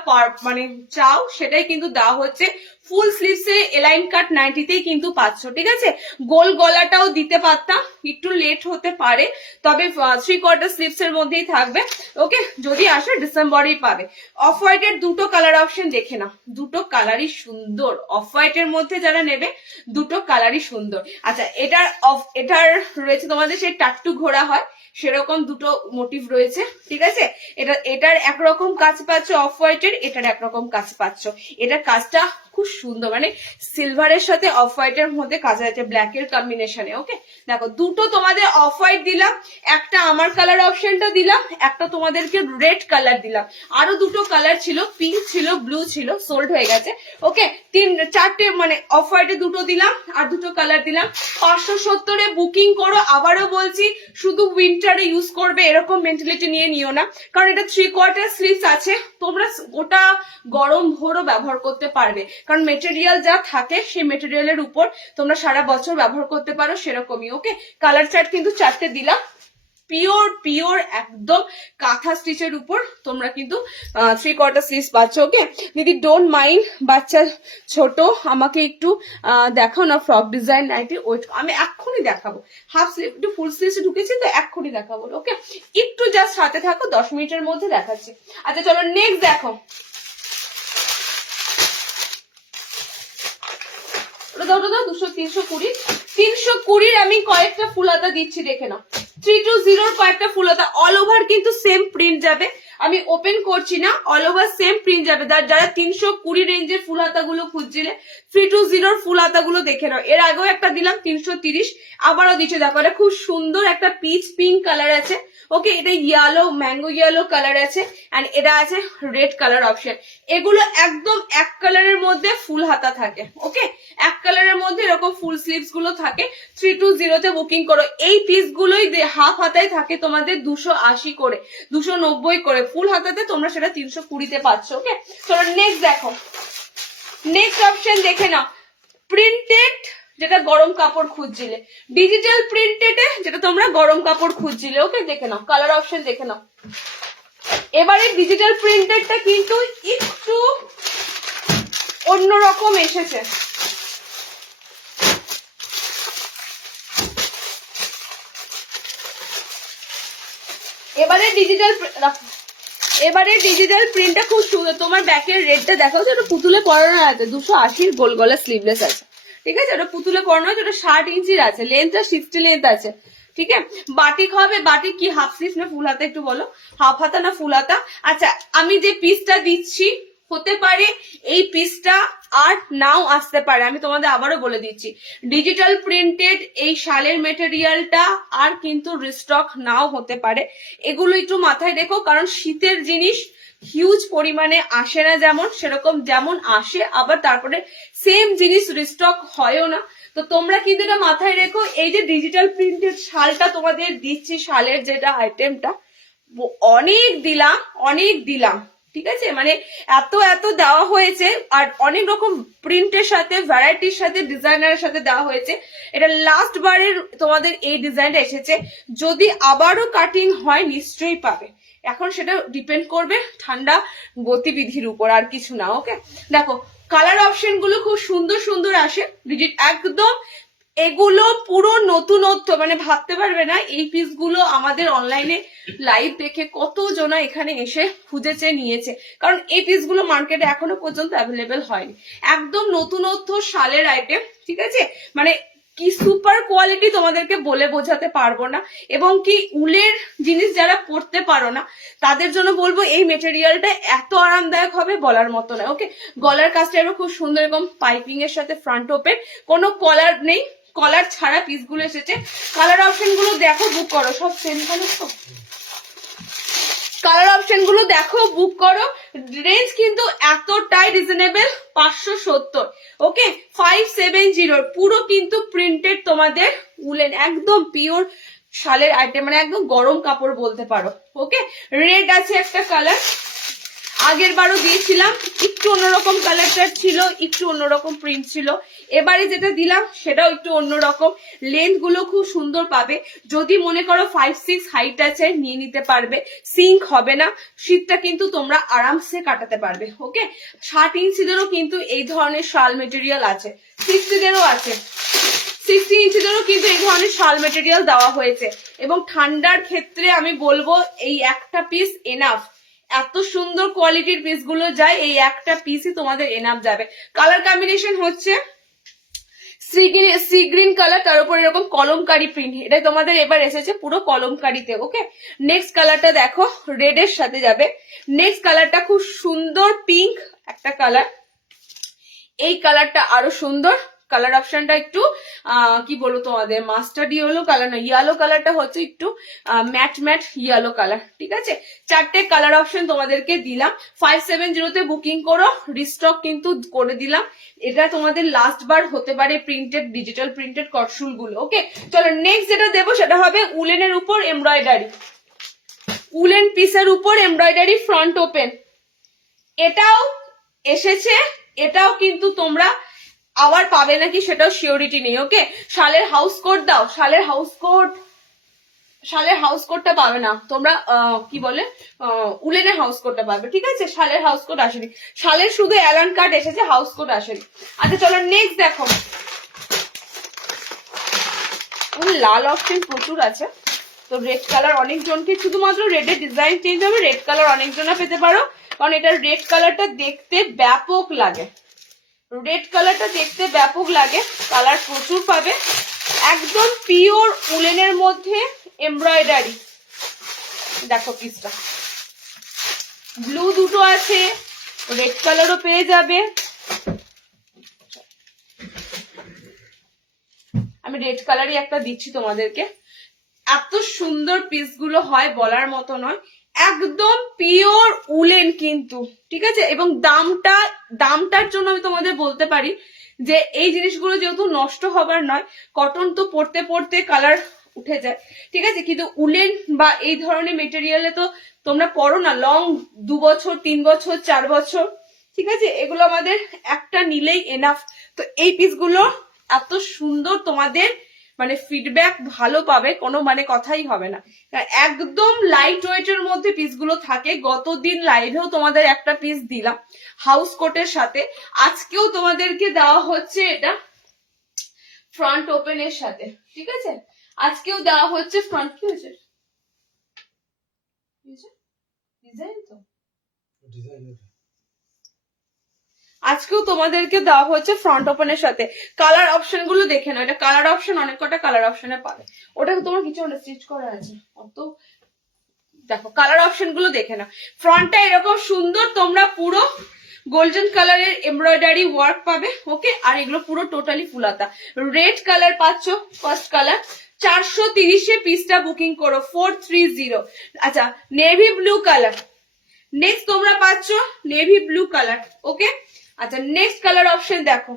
মানে চাও সেটাই কিন্তু দেওয়া হচ্ছে। ফুল স্লিভসে এলাইন কাট নাইটিতেই কিন্তু পাচ্ছ, ঠিক আছে। গোল গলাটাও দিতে পারতাম, একটু লেট হতে পারে, তবে 3/4 স্লিভস এর মধ্যেই থাকবে। ওকে, যদি আসে ডিসেম্বরেই পাবে। অফ হোয়াইটের দুটো কালার অপশন দেখে না, দুটো কালারই সুন্দর। অফ হোয়াইটের মধ্যে যারা নেবে দুটো কালারই সুন্দর। আচ্ছা, এটার রয়েছে তোমাদের সেই টাট্টু ঘোড়া হয় সেরকম দুটো মোটিভ রয়েছে, ঠিক আছে। এটার একরকম কাজ পাচ্ছ অফ হোয়াইটের, এটার একরকম কাজ পাচ্ছ। এটার কাজটা খুব সুন্দর, মানে সিলভারের সাথে অফ হোয়াইটের মধ্যে কাজ আছে, ব্ল্যাক এর কম্বিনেশনে। ওকে, দেখো, দুটো তোমাদের অফ হোয়াইট দিলাম, একটা আমার কালার অপশনটা দিলাম, একটা তোমাদেরকে রেড কালার দিলাম, আরো দুটো কালার ছিল, পিঙ্ক ছিল, ব্লু ছিল, সোল্ড হয়ে গেছে। ওকে, চারটে মানে অফ হোয়াইটে দুটো দিলাম আর দুটো কালার দিলাম। 570-এ বুকিং করো। আবারও বলছি, শুধু উইন্টারে ইউজ করবে এরকম মেন্টালিটি নিয়ে নিও না, কারণ এটা 3/4 স্লিভস আছে, তোমরা ওটা গরম ভোরও ব্যবহার করতে পারবে, কারণ মেটেরিয়াল যা থাকে সেই মেটেরিয়ালের উপর তোমরা সারা বছর ব্যবহার করতে পারো সেরকমই। ওকে, কালার চার্ট কিন্তু 4টে দিলাম, পিওর একদম কাঁথা স্টিচের উপর তোমরা কিন্তু 3/4 স্লিভস পাচ্ছ। ওকে দিদি, ডোন্ট মাইন্ড, বাচ্চা ছোট, আমাকে একটু দেখাও না ফ্রক ডিজাইন নাইটি। ওয়েট, আমি এক্ষুনি দেখাবো, হাফ স্লিভ একটু ফুল স্লিভসে ঢুকেছি তো এক্ষুনি দেখাবো। ওকে, একটু জাস্ট হাতে থাকো, 10 মিনিটের মধ্যে দেখাচ্ছি। আচ্ছা চলো নেক্সট দেখো, ওটা দাও 200, 320 আমি কয়েকটা ফুল হাতা দিচ্ছি, দেখে নাও। 320 কয়েকটা ফুল হাতা, অল ওভার কিন্তু সেম প্রিন্ট যাবে, আমি ওপেন করছি না, অল ওভার সেম প্রিন্ট যাবে। যারা 320 রেঞ্জের ফুল হাতাগুলো খুঁজছিলে 320 ফুল হাতাগুলো দেখে নাও। এর আগেও একটা দিলাম 330, আবারও দিচ্ছে, দেখো এটা খুব সুন্দর একটা পিচ পিঙ্ক কালার আছে, ওকে, এটা ইয়েলো ম্যাঙ্গো ইয়েলো কালার আছে, এন্ড এটা আছে রেড কালার অপশন। এগুলো একদম এক কালারের মধ্যে ফুল হাতা থাকে, ওকে, এক কালারের মধ্যে এরকম ফুল স্লিভস গুলো থাকে। 320 তে বুকিং করো। এই পিস গুলোই হাফ হাতায় থাকে তোমাদের 280 করে, 290 করে, ফুল হাতাতে তোমরা সেটা 320 তে পাচ্ছ, ওকে। চলো নেক্সট দেখো, নেক্সট অপশন দেখে নাও, প্রিন্টেড, যেটা গরম কাপড় খুঁজছিলে, ডিজিটাল প্রিন্টেড যেটা তোমরা গরম কাপড় খুঁজছিলে, ওকে, দেখে নাও কালার অপশন দেখে নাও। এবারে ডিজিটাল প্রিন্টেডটা কিন্তু একটু অন্যরকম এসেছে, এবারে ডিজিটাল প্রিন্টটা খুব সুন্দর। তোমার ব্যাকের রেডটা দেখো, যে ওটা পুতুলে পরানো আছে, 280 গোল গলা স্লিভলেস আছে, ঠিক আছে, ওটা পুতুলে পরানো আছে, ওটা 60 ইঞ্চির আছে, লেন্থটা 60 লেন্থ আছে, ঠিক আছে। বাটিক হবে, বাটিক কি হাফ স্লিভ না ফুল হাতা একটু বলো, হাফ হাতা না ফুল হাতা? আচ্ছা, আমি যে পিসটা দিচ্ছি হতে পারে এই পিসটা আর নাও আসতে পারে, আমি তোমাদের আবারও বলে দিচ্ছি, ডিজিটাল প্রিন্টেড এই শালের মেটেরিয়ালটা আর কিন্তু রিস্টক নাও হতে পারে, এগুলো একটু মাথায় রেখো, কারণ শীতের জিনিস হিউজ পরিমাণে আসে না, যেমন সেরকম যেমন আসে আবার তারপরে সেম জিনিস রিস্টক হয়ও না। তো তোমরা কিন্তু এটা মাথায় রেখো, এই যে ডিজিটাল প্রিন্টেড শালটা তোমাদের দিচ্ছি, শালের যেটা আইটেমটা অনেক দিলাম, ঠিক আছে, মানে এত এত দেওয়া হয়েছে, আর অনেক রকম প্রিন্টের সাথে ভ্যারাইটির সাথে ডিজাইনারের সাথে দেওয়া হয়েছে। এটা লাস্ট বারের তোমাদের এই ডিজাইনটা এসেছে, যদি আবারও কাটিং হয় নিশ্চয়ই পাবে, এখন সেটা ডিপেন্ড করবে ঠান্ডা গতিবিধির উপর, আর কিছু না, ওকে। দেখো কালার অপশন গুলো খুব সুন্দর সুন্দর আসে, একদম এগুলো পুরো নতুনত্ব, মানে ভাবতে পারবে না এই পিসগুলো আমাদের অনলাইনে লাইভ দেখে কত জনা এখানে এসে খুঁজেছে নিয়েছে, কারণ এই পিসগুলো মার্কেটে এখনো পর্যন্ত অ্যাভেলেবেল হয়নি, একদম নতুনত্ব শালের আইটেম, ঠিক আছে, মানে কি সুপার কোয়ালিটি তোমাদেরকে বলে বোঝাতে পারবো না। এবং কি উলের জিনিস যারা পরতে পারো না তাদের জন্য বলবো এই মেটেরিয়ালটা এত আরামদায়ক হবে বলার মতো না, ওকে। গলার কাজটা এবার খুব সুন্দর এবং পাইপিং এর সাথে ফ্রন্ট ওপেন, কোনো কলার নেই, কলার ছাড়া পিসগুলো এসেছে। কালার অপশন গুলো দেখো, বুক করো, সব সেম কালার তো, কালার অপশন গুলো দেখো, বুক করো। রেঞ্জ কিন্তু এতটাই রিজনেবল, 570, ওকে, 570, পুরো কিন্তু প্রিন্টেড তোমাদের উলেন, একদম পিওর শালের আইটেম, মানে একদম গরম কাপড় বলতে পারো, ওকে। রেড আছে একটা কালার, আগের বারও দিয়েছিলাম, একটু অন্যরকম কালারটা ছিল, একটু অন্যরকম প্রিন্ট ছিল, এবারে যেটা দিলাম সেটাও একটু অন্যরকম, লেন্থ গুলো খুব সুন্দর পাবে, যদি মনে করো 5-6 হাইট আছে নিয়ে নিতে পারবে, সিঙ্ক হবে না, শীতটা কিন্তু তোমরা আরামসে কাটাতে পারবে, ওকে। 60 ইঞ্চিদেরও কিন্তু এই ধরনের শাল মেটেরিয়াল আছে, 60দেরও আছে, 60 ইঞ্চিদেরও কিন্তু এই ধরনের শাল মেটেরিয়াল দেওয়া হয়েছে। এবং ঠান্ডার ক্ষেত্রে আমি বলবো এই একটা পিস এনাফ, এত সুন্দর কোয়ালিটির পিস গুলো যায়, এই একটা পিসই তোমাদের এনাফ যাবে। কালার কম্বিনেশন হচ্ছে সি গ্রিন কালার, তার উপর এরকম কলমকারি প্রিন্ট, এটা তোমাদের এবার এসেছে পুরো কলমকারিতে, ওকে। নেক্সট কালারটা দেখো, রেড এর সাথে যাবে। নেক্সট কালারটা খুব সুন্দর পিঙ্ক একটা কালার, এই কালারটা আরো সুন্দর, কালার অপশনটা একটু কি বলবো তোমাদের, মাস্টার্ড ইয়েলো কালার না, ইয়েলো কালারটা হচ্ছে একটু ম্যাট ম্যাট ইয়েলো কালার, ঠিক আছে। 4টে কালার অপশন তোমাদেরকে দিলাম, 570 তে বুকিং করো, রিস্টক কিন্তু করে দিলাম, এটা তোমাদের লাস্ট বার হতে পারে প্রিন্টেড, ডিজিটাল প্রিন্টেড কটসুল গুলো, ওকে। চলো নেক্সট যেটা দেবো সেটা হবে উলেনের উপর এমব্রয়ডারি, উলেন পিসের উপর এমব্রয়ডারি ফ্রন্ট ওপেন, এটাও এসেছে, এটাও কিন্তু তোমরা আবার পাবে নাকি সেটাও সিওরিটি নেই, ওকে। শালের হাউস কোট দাও, শালের হাউস কোটটা পাবে না তোমরা, কি বলে উলেনের হাউস কোটটা পাবে, ঠিক আছে, শালের হাউস কোট আসেনি, শালের শুধু অ্যালান কাট এসেছে, হাউস কোট আসেনি। আচ্ছা চলো নেক্সট দেখো, লাল অপশন প্রচুর আছে, তো রেড কালার অনেকজনকে, শুধুমাত্র রেডের ডিজাইন চেঞ্জ হবে, রেড কালার অনেকজনা পেতে পারো, কারণ এটার রেড কালারটা দেখতে ব্যাপক লাগে, রেড কালারটা দেখতে ব্যাপক লাগে, কালার প্রচুর পাবে। একদম পিওর উলেনের মধ্যে এমব্রয়ডারি, দেখো পিসটা ব্লু দুটো আছে, রেড কালারও পেয়ে যাবে। আমি রেড কালারই একটা দিচ্ছি তোমাদেরকে। এত সুন্দর পিসগুলো হয় বলার মতো নয়, একদম পিওর উলেন কিন্তু, ঠিক আছে। এবং দামটার জন্য আমি তোমাদের বলতে পারি যে এই জিনিসগুলো যেহেতু নষ্ট হবার নয়, কটন তো পরতে পরতে কালার উঠে যায়, ঠিক আছে, কিন্তু উলেন বা এই ধরনের মেটেরিয়ালে তো তোমরা পরো না লং 2 বছর 3 বছর 4 বছর, ঠিক আছে। এগুলো আমাদের একটা নিলেই এনাফ। তো এই পিসগুলো এত সুন্দর, তোমাদের মানে ফিডব্যাক ভালো পাবে, কোনো মানে কথাই হবে না। একদম লাইট ওয়েটের মধ্যে পিসগুলো থাকে। গতদিন লাইভেও তোমাদের একটা পিস দিলাম হাউস কোটের সাথে, আজকেও তোমাদেরকে দেওয়া হচ্ছে এটা ফ্রন্ট ওপেনের সাথে, ঠিক আছে। আজকেও দেওয়া হচ্ছে ফ্রন্ট, কি হয়েছে ডিজাইন তো, আজকেও তোমাদেরকে দেওয়া হচ্ছে ফ্রন্ট ওপেনের সাথে। কালার অপশন গুলো দেখে নাও, এটা কালার অপশন অনেক কটা কালার অপশনে পাবে, ওটা তোমার কিছু স্টিচ করা আছে অত, দেখো কালার অপশন গুলো দেখে নাও। ফ্রন্টটা এরকম সুন্দর, তোমরা পুরো গোল্ডেন কালারের এমব্রয়ডারি ওয়ার্ক পাবে, ওকে। আর এগুলো পুরো টোটালি ফুলাতা। রেড কালার পাচ্ছ, ফার্স্ট কালার 430-এ পিসটা বুকিং করো 430। আচ্ছা, নেভি ব্লু কালার নেক্সট তোমরা পাচ্ছ, নেভি ব্লু কালার, ওকে। আচ্ছা, নেক্সট কালার অপশন দেখো,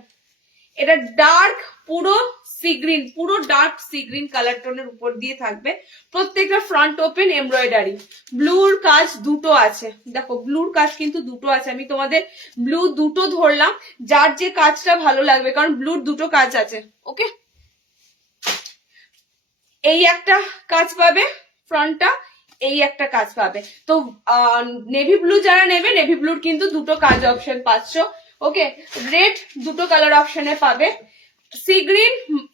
এটা ডার্ক পুরো সি গ্রিন, পুরো ডার্ক সি গ্রিন কালার টোনের উপর দিয়ে থাকবে। প্রত্যেকটা ফ্রন্ট ওপেন এমব্রয়ডারি, ব্লুর কাজ দুটো আছে, দেখো ব্লুর কাজ কিন্তু দুটো আছে। আমি তোমাদের ব্লু দুটো ধরলাম, যার যে কাজটা ভালো লাগবে, কারণ ব্লুর দুটো কাজ আছে, ওকে। এই একটা কাজ পাবে ফ্রন্টটা, এই একটা কাজ পাবে। তো নেভি ব্লু যারা নেবে, নেভি ব্লুর কিন্তু দুটো কাজ অপশন পাচ্ছ, ওকে। রেড দুটো কালার অপশনে পাবে, সি গ্রিন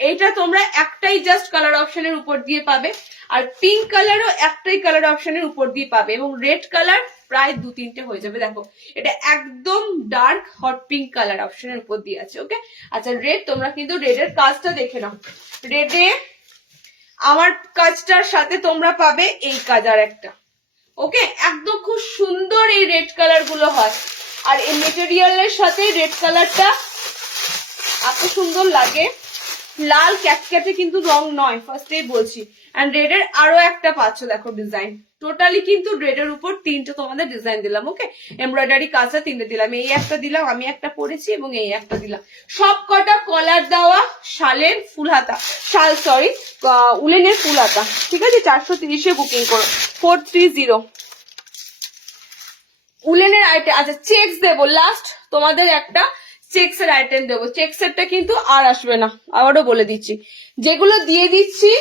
এইটা তোমরা একটাই জাস্ট কালার অপশনের উপর দিয়ে পাবে, আর পিঙ্ক কালারও একটাই কালার অপশনের উপর দিয়ে পাবে, এবং রেড কালার প্রায় 2-3টে হয়ে যাবে। দেখো এটা একদম ডার্ক হট পিঙ্ক কালার অপশনের উপর দিয়ে আছে, ওকে। আচ্ছা, রেড তোমরা কিন্তু রেডের কাজটা দেখে নাও। রেডে আমার কাজটার সাথে তোমরা পাবে এই কাজ আর একটা, ওকে। একদম খুব সুন্দর এই রেড কালার গুলো হয়, আর এই মেটেরিয়ালের সাথে রেড কালারটা এত সুন্দর লাগে। লাল ক্যাটক্যাটে কিন্তু রং নয়, ফার্স্টেই বলছি। এন্ড রেডের আরো একটা পাচ্ছ, দেখো ডিজাইন টোটালি কিন্তু রেডের উপর 3টে তোমাদের ডিজাইন দিলাম, ওকে। এমব্রয়ডারি কাজটা 3টে দিলাম, এই একটা দিলাম, আমি একটা পরেছি, এবং এই একটা দিলাম। সব কটা কলার দেওয়া শালের ফুল হাতা, শাল সরি উলেনের ফুল হাতা, ঠিক আছে। 430-এ বুকিং করো 430 উলেনের আইটেম। আচ্ছা, চেকস দেবো লাস্ট, তোমাদের একটা চেকস এর আইটেম দেবো। চেকস এরটা কিন্তু আর আসবে না, আবারও বলে দিচ্ছি। যেগুলো দিয়ে দিচ্ছি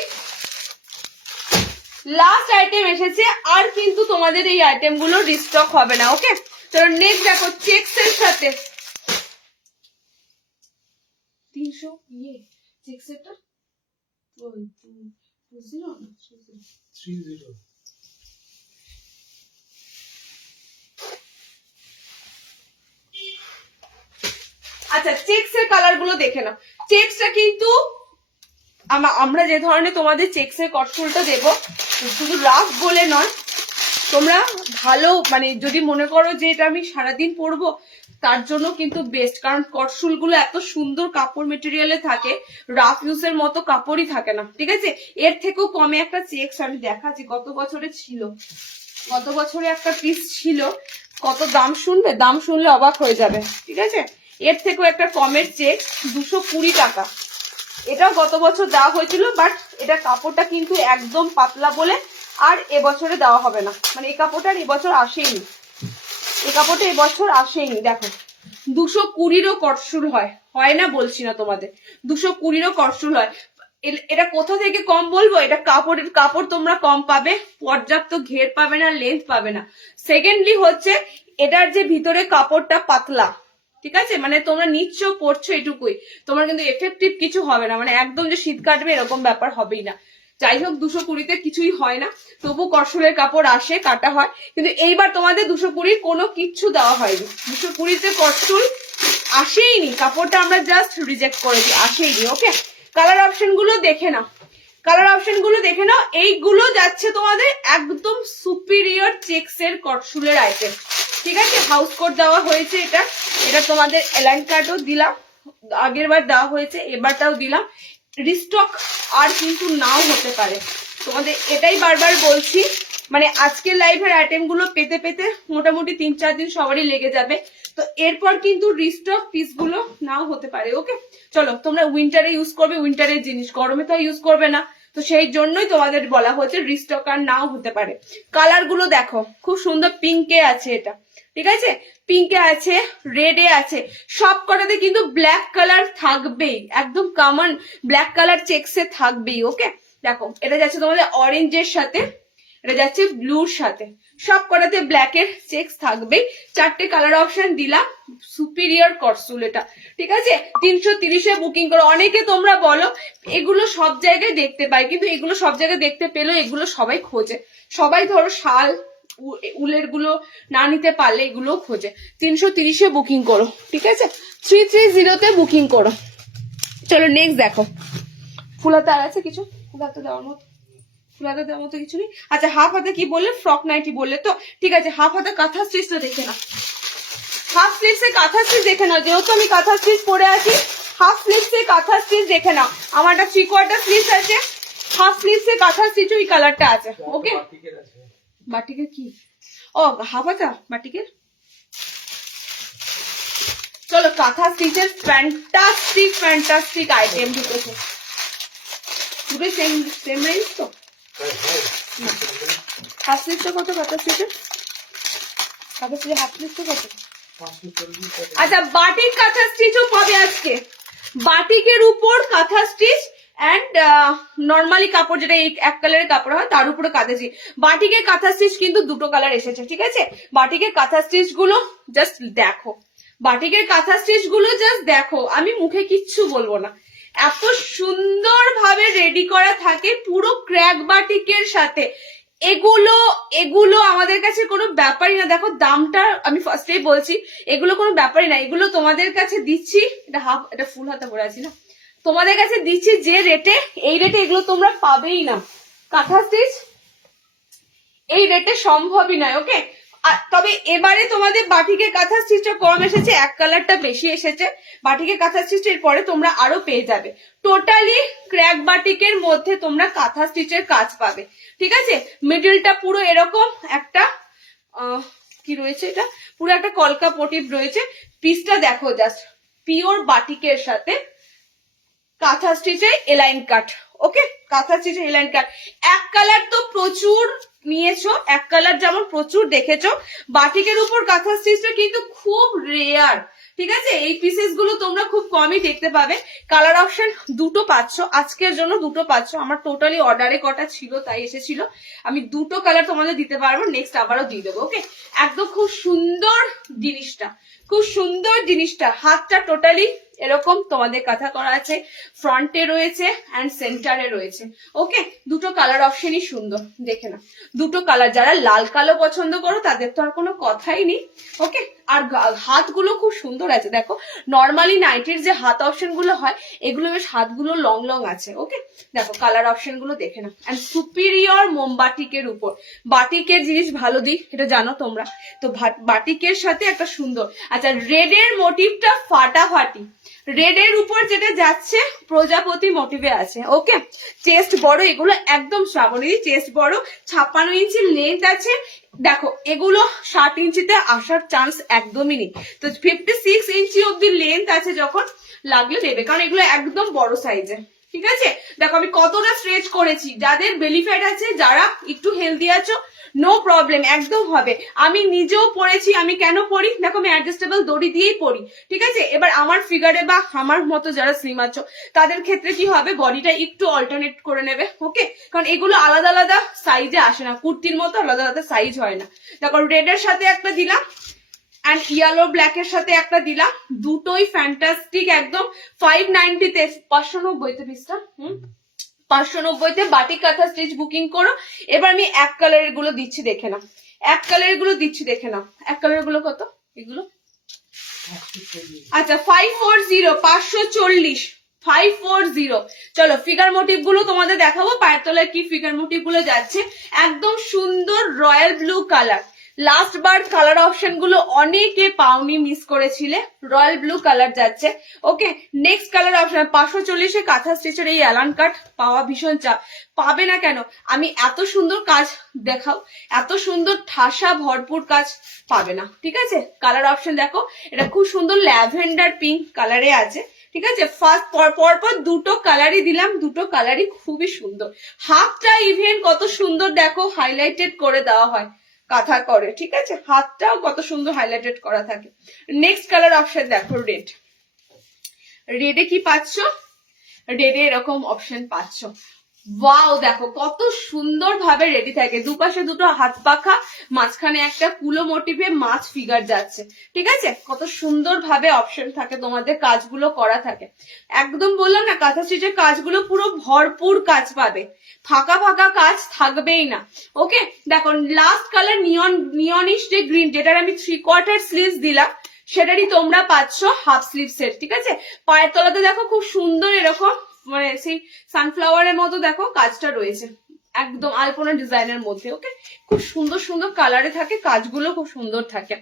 লাস্ট আইটেম এসেছে, আর কিন্তু তোমাদের এই আইটেম গুলো রিস্টক হবে না, ওকে। তো নেক্সট দেখো, চেকস এর সাথে 300 চেকস এরটা 30। আচ্ছা, চেকস এর কালার গুলো দেখে নাও। চেকসটা কিন্তু আমরা যে ধরনের তোমাদের চেকস এর কটফুলটা দেবো, শুধু রাফ বলে নয়, তোমরা ভালো মানে যদি মনে করো যে এটা আমি সারাদিন পরবো, তার জন্য কিন্তু বেস্ট। কারণ কটসুল গুলো এত সুন্দর কাপড় মেটেরিয়ালে থাকে, রাফ ইউজের মতো কাপড়ই থাকে না, ঠিক আছে। এর থেকেও কমে একটা চেকস আমি দেখাচ্ছি, গত বছরে ছিল, গত বছরে একটা পিস ছিল। কত দাম শুনবে, দাম শুনলে অবাক হয়ে যাবে, ঠিক আছে। এর থেকেও একটা কমের চেক 220 টাকা, এটাও গত বছর দেওয়া হয়েছিল, বাট এটা কাপড়টা কিন্তু একদম পাতলা বলে আর এবছরে দেওয়া হবে না। মানে এই কাপড়টা এবছর আসেনি, এই কাপড়টা এবছর আসেনি। দেখো 220-ও কটসুল হয় না বলছি না তোমাদের, 220-ও কটসুল হয়। এটা কোথা থেকে কম বলবো, এটা কাপড় তোমরা কম পাবে, পর্যাপ্ত ঘের পাবে না, লেন্থ পাবে না। সেকেন্ডলি হচ্ছে এটার যে ভিতরে কাপড়টা পাতলা, ঠিক আছে। মানে তোমরা নিচ্ছ পড়ছো এটুকুই, তোমার কিন্তু এফেক্টিভ কিছু হবে না, মানে একদম যে শীত কাটবে এরকম ব্যাপার হবেই না। যাই হোক, 220-তে কিছুই হয় না, তবু কটসুলের কাপড় আসে, কাটা হয়। কিন্তু এইবার তোমাদের 220 কোনো কিচ্ছু দেওয়া হয়নি, 220-তে কটসুল আসেইনি, কাপড়টা আমরা জাস্ট রিজেক্ট করেছি, আসেইনি। ওকে, কালার অপশন গুলো দেখে নাও, কালার অপশন গুলো দেখে নাও। এইগুলো যাচ্ছে তোমাদের একদম সুপিরিয়র চেক্স এর কটসুলের আইটেম, ঠিক আছে। হাউস কোট দেওয়া হয়েছে, এটা এটা তোমাদের এলাইন কাটও দিলাম, আগের বার দেওয়া হয়েছে, এবারটাও দিলাম। রিস্টক আর কিন্তু নাও হতে পারে, তোমাদের এটাই বারবার বলছি। মানে আজকের লাইভের আইটেম গুলো পেতে পেতে মোটামুটি 3-4 দিন সবারই লেগে যাবে, তো এরপর কিন্তু রিস্টক পিস গুলো নাও হতে পারে। ওকে, চলো, তোমরা উইন্টারে ইউজ করবে উইন্টারের জিনিস, গরমে তো ইউজ করবে না, তো সেই জন্যই তোমাদের বলা হচ্ছে রিস্টক আর নাও হতে পারে। কালার গুলো দেখো, খুব সুন্দর পিঙ্কে আছে এটা, ঠিক আছে, পিঙ্কে আছে, রেডে আছে, সব কটাতে কিন্তু ব্ল্যাক কালার থাকবেই, একদম কমন ব্ল্যাক কালার চেক্সে থাকবেই। ওকে, দেখো এটা যাচ্ছে তোমাদের অরেঞ্জের সাথে, এটা যাচ্ছে ব্লুর সাথে, সব কটাতে ব্ল্যাকের চেক্স থাকবেই। 4টে কালার অপশন দিলাম, সুপিরিয়র কটসুল এটা, ঠিক আছে। 330-এ বুকিং করো। অনেকে তোমরা বলো এগুলো সব জায়গায় দেখতে পাই, কিন্তু এগুলো সব জায়গায় দেখতে পেলেও এগুলো সবাই খোঁজে, সবাই ধরো শাল উলের গুলো না নিতে পারলে এগুলো খোঁজে। 330-এ বুকিং করো, ঠিক আছে, 330-তে বুকিং করো। চলো নেক্সট দেখো, ফুলাতে আর আছে কিছু, ফুলাতে দেওয়ার মতো, ফুলাতে দেওয়ার মতো কিছু নেই। আচ্ছা, হাফ হাতে কি বললে, ফ্রক নাইটি বললে তো, ঠিক আছে, হাফ হাতে কাঁথা স্টিচটা দেখে না, হাফ স্লিভসে কাঁথা স্টিচ দেখে নাও, যেহেতু আমি কাঁথা স্টিচ পরে আছি, হাফ স্লিভসে কাঁথা স্টিচ দেখে নাও। আমার একটা 3/4 স্লিভস আছে, হাফ স্লিভসে কাঁথা স্টিচ ওই কালারটা আছে। ওকে, বাটিকের কি, ও হাফ হাতা বাটিকের। চলো, কাঁথা স্টিচের ফ্যান্টাস্টিক ফ্যান্টাস্টিক আইটেম ঢুকেছে, দুটোই সেম সেম রেঞ্জ তো। হাফ স্লিভসটা কত, কাঁথা স্টিচের কাঁথা স্টিচের হাফ স্লিভসটা কত? আচ্ছা, বাটিক কাঁথা স্টিচও পাবে আজকে, বাটিকের উপর কাঁথা স্টিচ এন্ড নর্মালি কাপড় যেটা এই এক কালারের কাপড় হয় তার উপরে কাঁথা স্টিচ। বাটিকের কাঁথা স্টিচ কিন্তু দুটো কালার এসেছে, ঠিক আছে। বাটিকের কাঁথা স্টিচ গুলো জাস্ট দেখো, বাটিকের কাঁথা স্টিচ গুলো জাস্ট দেখো, আমি মুখে কিচ্ছু বলবো না, এত সুন্দর ভাবে রেডি করা থাকে পুরো ক্র্যাক বাটিকের সাথে। এগুলো এগুলো আমাদের কাছে কোনো ব্যাপারই না, দেখো দামটা আমি ফার্স্টেই বলছি, এগুলো কোনো ব্যাপারই না, এগুলো তোমাদের কাছে দিচ্ছি, এটা হাফ, এটা ফুল হাতে পরে আছি না, তোমাদের কাছে দিচ্ছি যে রেটে, এই রেটে এগুলো তোমরা পাবেই না, কাঁথা স্টিচ এই রেটে সম্ভবই নয়। ওকে, তবে এবারে তোমাদের বাটিকের কাঁথা স্টিচটা কম এসেছে, এক কালারটা বেশি এসেছে, বাটিকের কাঁথা স্টিচের পরে তোমরা আরো পেয়ে যাবে। টোটালি ক্র্যাক বাটিকের মধ্যে তোমরা কাঁথা স্টিচের কাজ পাবে, ঠিক আছে। মিডলটা পুরো এরকম একটা কি রয়েছে, এটা পুরো একটা কলকা মোটিভ রয়েছে। পিসটা দেখো জাস্ট, পিওর বাটিকের সাথে কাঁথা স্টিচে এলাইন কাট। ওকে, কাঁথা স্টিচে এলাইন কাট, এক কালার তো প্রচুর নিয়েছো, এক কালার যেমন প্রচুর দেখেছো, বাটিকের উপর কাঁথা স্টিচটা কিন্তু খুব রেয়ার, ঠিক আছে। এই পিসেস গুলো তোমরা খুব কমই দেখতে পাবে। কালার অপশন দুটো পাচ্ছ, আজকের জন্য দুটো পাচ্ছ, আমার টোটালি অর্ডারে কটা ছিল তাই এসেছিল, আমি দুটো কালার তোমাদের দিতে পারবো, নেক্সট আবারও দিয়ে দেবো। ওকে, একদম খুব সুন্দর জিনিসটা, খুব সুন্দর জিনিসটা, হাতটা টোটালি এরকম তোমাদের কাঁথা করা আছে, ফ্রন্টে রয়েছে এন্ড সেন্টারে রয়েছে। ওকে, দুটো কালার অপশনই সুন্দর, দেখে না দুটো কালার, যারা লাল কালো পছন্দ করো তাদের তো আর কোনো কথাই নেই। ওকে, আর হাতগুলো খুব সুন্দর আছে, দেখো নর্মালি নাইটির যে হাত অপশন গুলো হয়, এগুলো বেশ হাতগুলো লং লং আছে। ওকে, দেখো কালার অপশন গুলো দেখে না, এন্ড সুপিরিয়র মোমবাটিকের উপর, বাটিকের জিনিস ভালো দিক এটা জানো তোমরা, তো বাটিকের সাথে একটা সুন্দর। আচ্ছা, রেডের মোটিভটা ফাটাফাটি, রেডের উপর যেটা যাচ্ছে প্রজাপতি মোটিভে আছে। ওকে, চেস্ট বড়, এগুলো একদম শ্রাবণী, চেস্ট বড়, 56 ইঞ্চি লেন্থ আছে। দেখো এগুলো 60 ইঞ্চিতে আসার চান্স একদমই নেই, তো 56 ইঞ্চি অব্দি লেন্থ আছে, যখন লাগলে দেবে, কারণ এগুলো একদম বড় সাইজে, ঠিক আছে। দেখো আমি কতটা স্ট্রেচ করেছি, যাদের বেলি ফ্যাট আছে, যারা একটু হেলদি আছো, নো প্রবলেম, একদম হবে। আমি নিজেও পরেছি, আমি কেন পরি দেখো, আমি অ্যাডজাস্টেবল দড়ি দিয়েই পরি, ঠিক আছে। এবার আমার ফিগারে বা আমার মতো যারা স্লিম আছো তাদের ক্ষেত্রে কি হবে, বডিটা একটু অল্টারনেট করে নেবে। ওকে, কারণ এগুলো আলাদা আলাদা সাইজে আসে না, কুর্তির মতো আলাদা আলাদা সাইজ হয় না। দেখো রেড এর সাথে একটা দিলাম এন্ড ইয়েলো ব্ল্যাক এর সাথে একটা দিলাম, দুটোই ফ্যান্টাস্টিক, একদম 590-তে, 590-তে পিসটা, 590-তে বাটিক কাঁথা স্টিচ বুকিং করো। এবার আমি এক কালারের গুলো দিচ্ছি দেখে নাও, এক কালারের গুলো দিচ্ছি দেখে নাও, এক কালারের গুলো কত, এগুলো আচ্ছা 540 540 540। চলো ফিগার মোটিভ গুলো তোমাদের দেখাবো, পায়ের তলায় কি ফিগার মোটিভ গুলো যাচ্ছে। একদম সুন্দর রয়্যাল ব্লু কালার, লাস্ট বার কালার অপশন গুলো অনেকে পাওনি, মিস করেছিলে। রয়্যাল ব্লু কালার যাচ্ছে। ওকে, নেক্সট কালার অপশন 540 কাঁথা স্টিচের এই অ্যালান কাট পাওয়া ভীষণ চাপ। পাবে না কেন, আমি এত সুন্দর কাজ দেখাও, এত সুন্দর ঠাসা ভরপুর কাজ পাবে না। ঠিক আছে, কালার অপশন দেখো, এটা খুব সুন্দর ল্যাভেন্ডার পিঙ্ক কালারে আছে। ঠিক আছে, ফার্স্ট পরপর দুটো কালারই দিলাম, দুটো কালারই খুবই সুন্দর। হাতটা ইভেন কত সুন্দর দেখো, হাইলাইটেড করে দেওয়া হয় কাঁথা করে। ঠিক আছে, হাতটাও কত সুন্দর হাইলাইটেড করা থাকে। নেক্সট কালার অপশন দেখো, রেড। রেডে কি পাচ্ছ, রেডে এরকম অপশন পাচ্ছ। ওয়াও, দেখো কত সুন্দর ভাবে রেডি থাকে, দুপাশে দুটো হাত পাখা, মাঝখানে একটা কুলো মোটিভে মাছ ফিগার যাচ্ছে। ঠিক আছে, কত সুন্দর ভাবে অপশন থাকে, তোমাদের কাজগুলো করা থাকে। একদম বললাম না, কাঁথা স্টিচের কাজগুলো পুরো ভরপুর কাজ পাবে, ফাঁকা ফাঁকা কাজ থাকবেই না। ওকে, দেখো লাস্ট কালার নিয়নিশ যে গ্রিন, যেটার আমি 3/4 স্লিভস দিলাম, সেটারই তোমরা পাচ্ছ হাফ স্লিভ সেট। ঠিক আছে, পায়ের তলাতে দেখো খুব সুন্দর এরকম মানে সেই সানফ্লাওয়ারের মতো দেখো কাজটা রয়েছে, একদম আলপনা ডিজাইনের মধ্যে। ওকে, খুব সুন্দর সুন্দর কালারে থাকে, কাজগুলো খুব সুন্দর থাকে।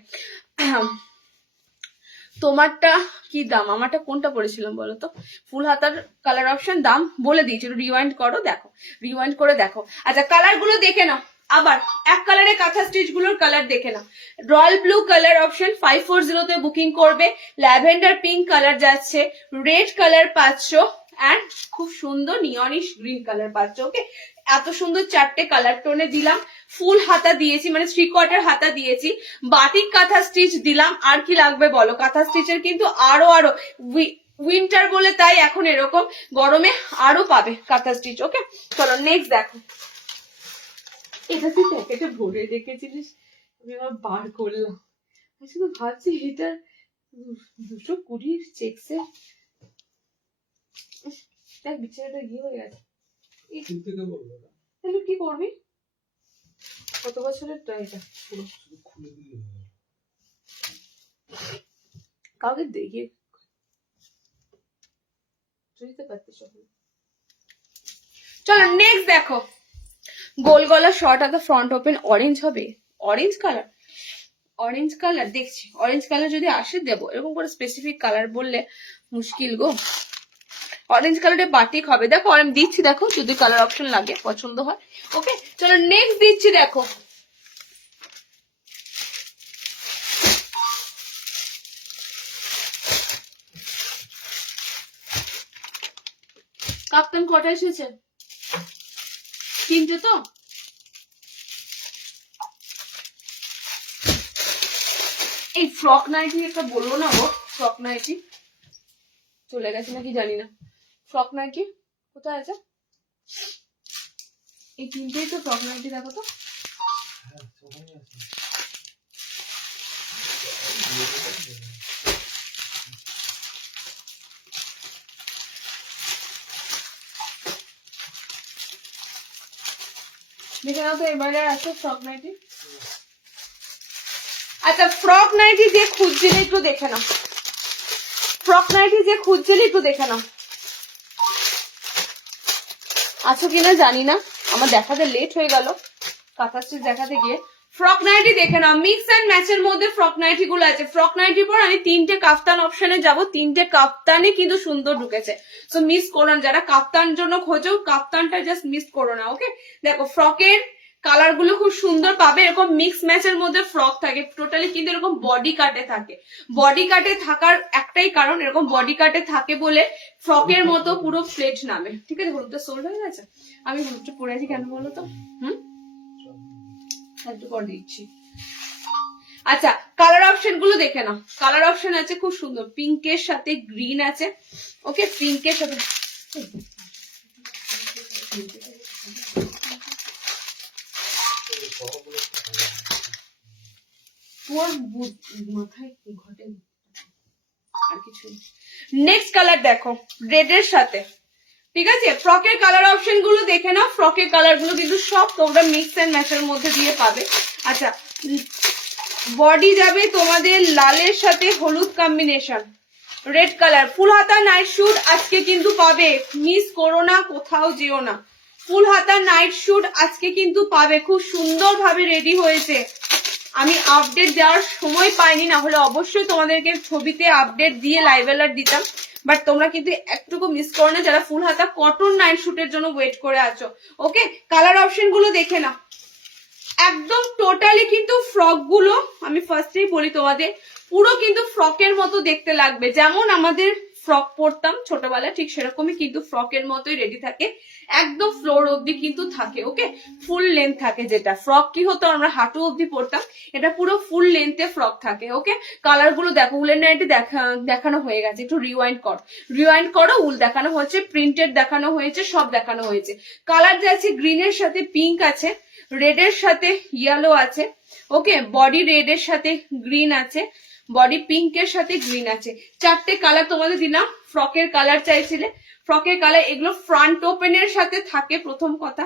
তোমারটা কি দাম, আমারটা কোনটা পড়েছিলাম বলো তো? ফুল হাতার কালার অপশন দাম বলে দিয়েছি, একটু রিওয়াইন্ড করো, দেখো রিওয়াইন্ড করে দেখো। আচ্ছা, কালার গুলো দেখে নাও, আবার এক কালারে কাঁথা স্টিচ গুলোর কালার দেখে নাও। রয়্যাল ব্লু কালার অপশন 540 তে বুকিং করবে, ল্যাভেন্ডার পিঙ্ক কালার যাচ্ছে, রেড কালার পাচ্ছ, অ্যান্ড খুব সুন্দর নিয়নিশ গ্রিন কালার পাচ্ছ। ওকে, এত সুন্দর চারটে কালার টোনে দিলাম, ফুল হাতা দিয়েছি মানে 3/4 হাতা দিয়েছি, বাটিক কাঁথা স্টিচ দিলাম। আর কি লাগবে বলো, কাঁথা স্টিচের কিন্তু আরো উইন্টার বলে তাই এখন এরকম, গরমে আরো পাবে কাঁথা স্টিচ। ওকে, চলো নেক্সট দেখো। এটা তুই প্যাকেটে ভরে রেখেছিলিস, আমি আবার বার করলাম, শুধু ভাবছি এটা 220 চেকসে, দেখ বিছানাটা গিয়ে হয়ে গেছে। তাহলে কি করবি, কত বছরের এটা পুরো খুলে দিলে কাউকে দেখিয়ে বুঝতে পারতিস। চলো নেক্সট দেখো, গোল গলা শর্ট হাতা ফ্রন্ট ওপেন, অরেঞ্জ হবে, অরেঞ্জ কালার, অরেঞ্জ কালার দেখছি, অরেঞ্জ কালার যদি আসে দেবো, এরকম করে স্পেসিফিক কালার বললে মুশকিল গো। অরেঞ্জ কালারে বাটিক হবে, দেখো আমি দিচ্ছি, দেখো যদি কালার অপশন লাগে পছন্দ হয়। ওকে, চলো নেক্সট দিচ্ছি, দেখো কাপ্তান কটা এসেছে, 3টে তো। এই ফ্রক নাইটি একটা বলবো না গো, ফ্রক নাইটি চলে গেছে নাকি জানি না, ফ্রক নাইটি কোথায় আছে? এই 3টেই তো ফ্রক নাইটি, দেখো তো। দেখে নাও তো এবারে আছে ফ্রক নাইটি। আচ্ছা, ফ্রক নাইটি যে খুঁজছিলে একটু দেখে নাও, ফ্রক নাইটি যে খুঁজছিলে একটু দেখে নাও, আছো কিনা জানি না, আমার দেখাতে লেট হয়ে গেল কাঁথা স্টিচ দেখাতে গিয়ে। ফ্রক নাইটি দেখে নাও, মিক্স এন্ড ম্যাচের মধ্যে ফ্রক নাইটি গুলো আছে। ফ্রক নাইটির পর আমি 3টে কাফতান অপশনে যাব, 3টে কাফতানে কিন্তু সুন্দর ঢুকেছে, তো মিস করো না, যারা কাফতান জন্য খোঁজো কাফতানটা জাস্ট মিস করো না। ওকে, দেখো ফ্রকের কালার গুলো খুব সুন্দর পাবে, এরকম মিক্স ম্যাচের মধ্যে ফ্রক থাকে, টোটালি কিন্তু এরকম বডি কাটে থাকে। বডি কাটে থাকার একটাই কারণ, এরকম বডি কাটে থাকে বলে ফ্রকের মতো পুরো প্লেট নামে। ঠিক আছে, হলুদটা সোল্ড হয়ে গেছে, আমি হলুদটা পরে আছি কেন বলো তো, একটু পর দিচ্ছি। আচ্ছা, কালার অপশন গুলো দেখে নাও, কালার অপশন আছে খুব সুন্দর, পিঙ্কের সাথে গ্রিন আছে। ওকে, পিঙ্কের সাথে মাথায় ঘটে আর কিছু। নেক্সট কালার দেখো, রেডের সাথে। ঠিক আছে, ফ্রকের কালার অপশন গুলো দেখে নাও, ফ্রকের কালার গুলো কিন্তু সব তোমরা মিক্স এন্ড ম্যাচের মধ্যে দিয়ে পাবে। আচ্ছা, বডি যাবে তোমাদের লালের সাথে হলুদ কম্বিনেশন, রেড কালার। ফুল হাতা নাইট শুট আজকে কিন্তু পাবে, মিস করো না, কোথাও যেও না। ফুল হাতা নাইট শুট আজকে কিন্তু পাবে, খুব সুন্দর ভাবে রেডি হয়েছে। আমি আপডেট দেওয়ার সময় পাইনি, না হলে অবশ্যই তোমাদেরকে ছবিতে আপডেট দিয়ে লাইভ অ্যালার্ট দিতাম, বাট তোমরা কিন্তু একটুকু মিস করো না যারা ফুল হাতা কটন নাইট শুটের জন্য ওয়েট করে আছো। ওকে, কালার অপশন গুলো দেখে নাও। একদম টোটালি কিন্তু ফ্রক গুলো আমি ফার্স্টেই বলি তোমাদের, পুরো কিন্তু ফ্রকের মতো দেখতে লাগবে, যেমন আমাদের ফ্রক পরতাম ছোটবেলায় ঠিক সেরকমই কিন্তু ফ্রকের মতোই রেডি থাকে, একদম ফ্লোর অবধি কিন্তু থাকে। ওকে, ফুল লেন্থ থাকে, যেটা ফ্রক কি হতো আমরা হাঁটু অবধি পরতাম, এটা পুরো ফুল লেন্থে ফ্রক থাকে। ওকে, কালার গুলো দেখো, উলের নাইটি দেখানো হয়ে গেছে, একটু রিওয়াইন্ড করো, উল দেখানো হয়েছে, প্রিন্টেড দেখানো হয়েছে, সব দেখানো হয়েছে। কালার যে আছে গ্রিনের সাথে পিঙ্ক আছে, রেড এর সাথে ইয়েলো আছে। ওকে, বডি রেড এর সাথে গ্রিন আছে, বডি পিঙ্ক এর সাথে গ্রিন আছে, চারটে কালার তোমাদের দিলাম। ফ্রকের কালার চাইছিলে, ফ্রকের কালার এগুলো ফ্রন্ট ওপেন এর সাথে থাকে, প্রথম কথা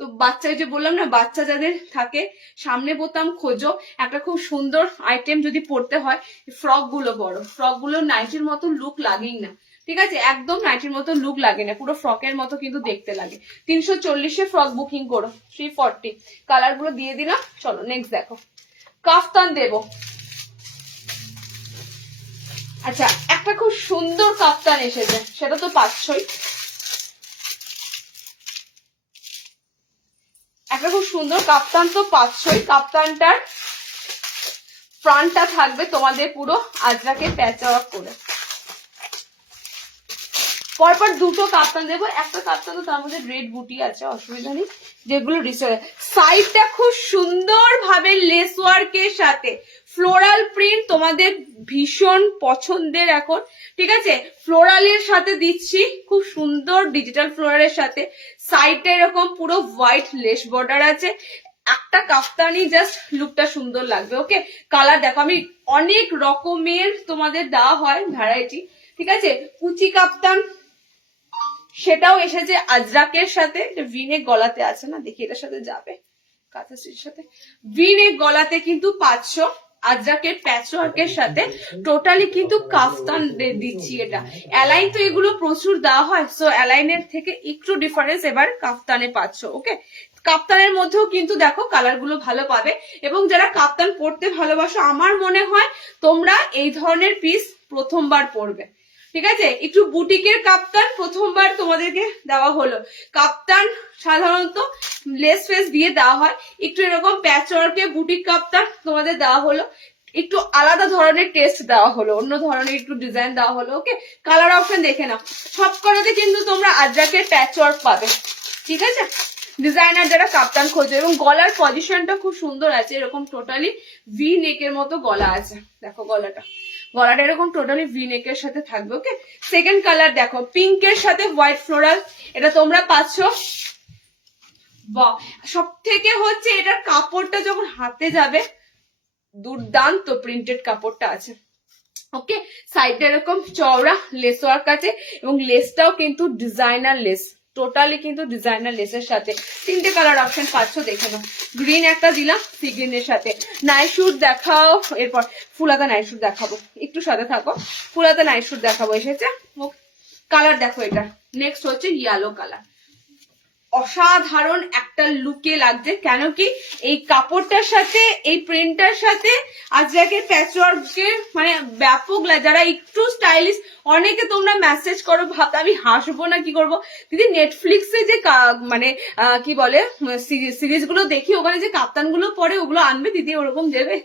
তো। বাচ্চা যে বললাম না, বাচ্চা যাদের থাকে সামনে বোতাম খোঁজো, একটা খুব সুন্দর আইটেম যদি পড়তে হয় ফ্রক গুলো বড়, ফ্রক গুলো নাইটির মতো লুক লাগেই না, ঠিক আছে, একদম নাইটির মতো লুক লাগে না, পুরো ফ্রকের মতো কিন্তু দেখতে লাগে। 340-এ ফ্রক বুকিং করো, 340 কালার গুলো দিয়ে দিলাম। চলো নেক্সট দেখো, কাফতান দেবো। আচ্ছা, একটা খুব সুন্দর কাফতান এসেছে, সেটা তো পাচ্ছই। একটা খুব সুন্দর কাফতান তো পাচ্ছই। কাফতানটার ফ্রন্টটা থাকবে তোমাদের পুরো আজরাকে প্যাচ ওয়ার্ক করে, পরপর দুটো কাপ্তান দেবো। একটা কাপ্তান তো তার মধ্যে রেড বুটি আছে, অসুবিধা নেই, যেগুলো রিসোর্ট। সাইডটা খুব সুন্দর ভাবে লেস ওয়ার্কের সাথে ফ্লোরাল প্রিন্ট, তোমাদের ভীষণ পছন্দের এখন, ঠিক আছে। ফ্লোরালের সাথে দিচ্ছি খুব সুন্দর ডিজিটাল ফ্লোরালের সাথে, সাইডটা এরকম পুরো হোয়াইট লেস বর্ডার আছে। একটা কাফতানি জাস্ট লুকটা সুন্দর লাগবে। ওকে, কালার দেখো, আমি অনেক রকমের তোমাদের দেওয়া হয় ভ্যারাইটি, ঠিক আছে। কুচি কাপ্তান সেটাও এসেছে আজরাকের সাথে, ভিনেক গলাতে আছে না, দেখি এটার সাথে যাবে, কাঁথা স্টিচের সাথে ভিনেক গলাতে কিন্তু 500, আজরাকের প্যাচওয়ার্কের সাথে টোটালি কিন্তু কাফতান দিচ্ছি। এটা অ্যালাইন তো এগুলো প্রচুর দেওয়া হয়, সো অ্যালাইনের থেকে একটু ডিফারেন্স এবার কাফতানে পাচ্ছ। ওকে, কাপ্তানের মধ্যেও কিন্তু দেখো কালার গুলো ভালো পাবে, এবং যারা কাপ্তান পরতে ভালোবাসো আমার মনে হয় তোমরা এই ধরনের পিস প্রথমবার পরবে, ঠিক আছে। একটু বুটিকের কাপ্তান প্রথমবার তোমাদেরকে দেওয়া হলো। কাপ্তান সাধারণত লেস ফেস দিয়ে দেওয়া হয়, একটু এরকম প্যাচ ওয়ার্কে বুটিক কাপ্তান তোমাদের দেওয়া হলো, একটু আলাদা ধরনের টেস্ট দেওয়া হলো, অন্য ধরনের একটু ডিজাইন দেওয়া হলো। ওকে, কালার অপশন দেখে নাও, সব করাতে কিন্তু তোমরা আজরাকের প্যাচ ওয়ার্ক পাবে, ঠিক আছে। ডিজাইনার যারা কাপ্তান খোঁজো, এবং গলার পজিশনটা খুব সুন্দর আছে, এরকম টোটালি ভি নেকের মতো গলা আছে, দেখো গলাটা এরকম টোটালি ভি নেকের সাথে থাকবে। ওকে, সেকেন্ড কালার দেখো, পিঙ্কের সাথে হোয়াইট ফ্লোরাল, এটা তোমরা পাচ্ছ। বাহ, সব থেকে হচ্ছে এটার কাপড়টা যখন হাতে যাবে দুর্দান্ত প্রিন্টেড কাপড়টা আছে। ওকে, সাইডটা এরকম চওড়া লেস ওয়ার্ক আছে, এবং লেসটাও কিন্তু ডিজাইনার লেস, টোটালি কিন্তু ডিজাইনার লেসের সাথে। তিনটে কালার অপশন পাচ্ছ, দেখে নাও। গ্রিন একটা দিলাম সি গ্রিনের সাথে। নাইট শুট দেখাও, এরপর ফুলাতা নাইট শুট দেখাবো, একটু সাথে থাকো, ফুলাতা নাইট শুট দেখাবো এসেছে। কালার দেখো, এটা নেক্সট হচ্ছে ইয়েলো কালার, অসাধারণ একটা লুকে লাগছে, কেন কি এই কাপড়টার সাথে এই প্রিন্টটার সাথে আজরাকের প্যাচওয়ার্কের মানে ব্যাপক, যারা একটু স্টাইলিশ, অনেকে তোমরা মেসেজ করো, ভাবতে আমি হাসবো না কি করবো দিদি, নেটফ্লিক্সে যে মানে কি বলে সিরিজ গুলো দেখি, ওখানে যে কাপ্তান গুলো পরে ওগুলো আনবে দিদি, ওরকম দেবে।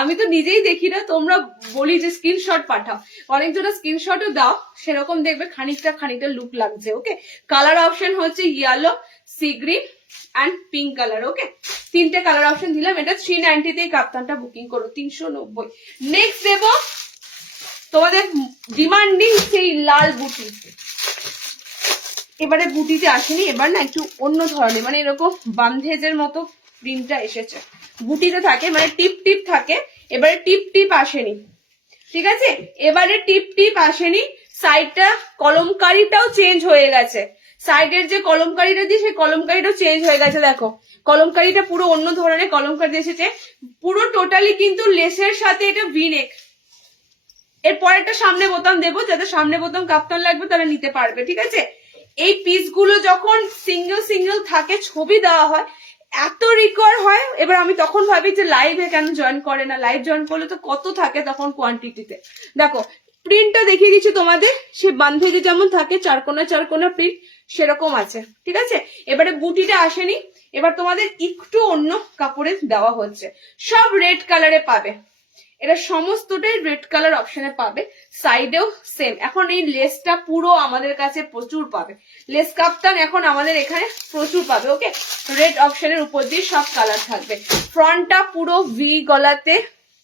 আমি তো নিজেই দেখি না, তোমরা বলি যে স্ক্রিনশট পাঠাও, অনেকজনের স্ক্রিনশটও দাও, সেরকম দেখবে খানিকটা লুক লাগছে। ওকে, কালার অপশন হচ্ছে yellow, sea green and pink colour. Okay, তিনটে কালার অপশন দিলাম। এটা 390 তেই কাপ্তানটা বুকিং করো, 390। নেক্সট দেব তোমাদের ডিমান্ডিং সেই লাল বুটি, এবারে বুটিতে আসেনি, এবার না একটু অন্য ধরনের, মানে এরকম বান্ধেজের মতো প্রিন্টটা এসেছে। বুটিতে থাকে মানে টিপ টিপ থাকে, এবারে টিপ টিপ আসেনি, ঠিক আছে, এবারে টিপ টিপ আসেনি। সাইডটা কলমকারিটাও চেঞ্জ হয়ে গেছে, সাইডের যে কলমকারিটা দিই সেই কলমকারিটাও চেঞ্জ হয়ে গেছে, দেখো কলমকারিটা পুরো অন্য ধরনের কলমকারি এসেছে, পুরো টোটালি কিন্তু লেসের সাথে এটা ভিনেক। এরপর একটা সামনে বোতাম দেবো, যাতে সামনে বোতাম কাপ্তান লাগবে তারা নিতে পারবে, ঠিক আছে। এই পিসগুলো যখন সিঙ্গেল সিঙ্গেল থাকে ছবি দেওয়া হয় এত রিকোয়ার হয়, এবার আমি তখন ভাবি যে লাইভে কেন জয়েন করে না, লাইভ জয়েন করলে তো কত থাকে তখন কোয়ান্টিটিতে। দেখো প্রিন্টটা দেখিয়ে দিচ্ছি তোমাদের, সে বান্ধবী যেমন থাকে চারকোনা চারকোনা প্রিন্ট সেরকম আছে, ঠিক আছে। এবারে বুটিটা আসেনি, এবার তোমাদের একটু অন্য কাপড়ে দেওয়া হচ্ছে, সব রেড কালারে পাবে, এটা সমস্তটাই রেড কালার অপশনে পাবে, সাইডেও সেম। এখন এই লেসটা পুরো আমাদের কাছে প্রচুর পাবে, লেস কাপ্তান এখন আমাদের এখানে প্রচুর পাবে, ওকে। রেড অপশনের উপর দিয়ে সব কালার থাকবে, ফ্রন্টটা পুরো ভি গলাতে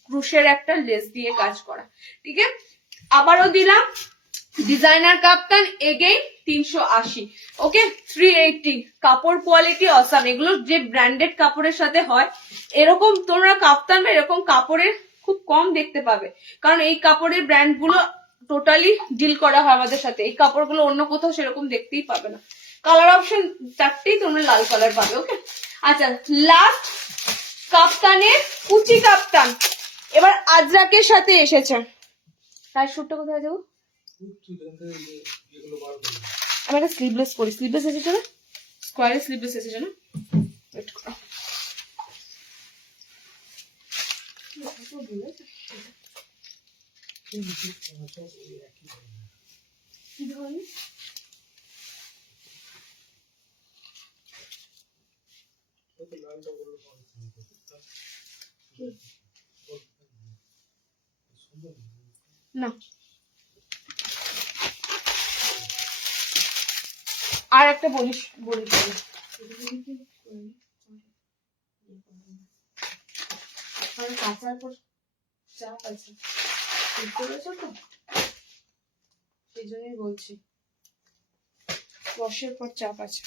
ক্রুশের একটা লেস দিয়ে কাজ করা, ঠিক আছে। আবারও দিলাম ডিজাইনার কাপ্তান, এগেইন 380, ওকে 380। কাপড় কোয়ালিটি অসাম, এগুলো যে ব্র্যান্ডেড কাপড়ের সাথে হয় এরকম তোমরা কাপ্তান বা এরকম কাপড়ের খুব কম দেখতে পাবে, কারণ এই কাপড়ের ব্র্যান্ড গুলো টোটালি ডিল করা হয় আমাদের সাথে, এই কাপড়গুলো অন্য কোথাও সেরকম দেখতেই পাবে না। কালার অপশন চারটেই তোমরা লাল কালার পাবে, ওকে। আচ্ছা লাস্ট কাপ্তানের কুচি কাপ্তান, এবার আজরাকের সাথে এসেছে। তাই শুটটা কোথায় যাবো, আমি একটা স্লিভলেস পরি, স্লিভলেস এসেছে না, স্কোয়ারের স্লিভলেস এসেছে না, ওয়েট করো। কি ধরনের না, আর একটা বলিস বলি কাঁচার পর চাপ আছে, বুঝতে পেরেছো তো, সেই জন্যই বলছি ওয়াশের পর চাপ আছে।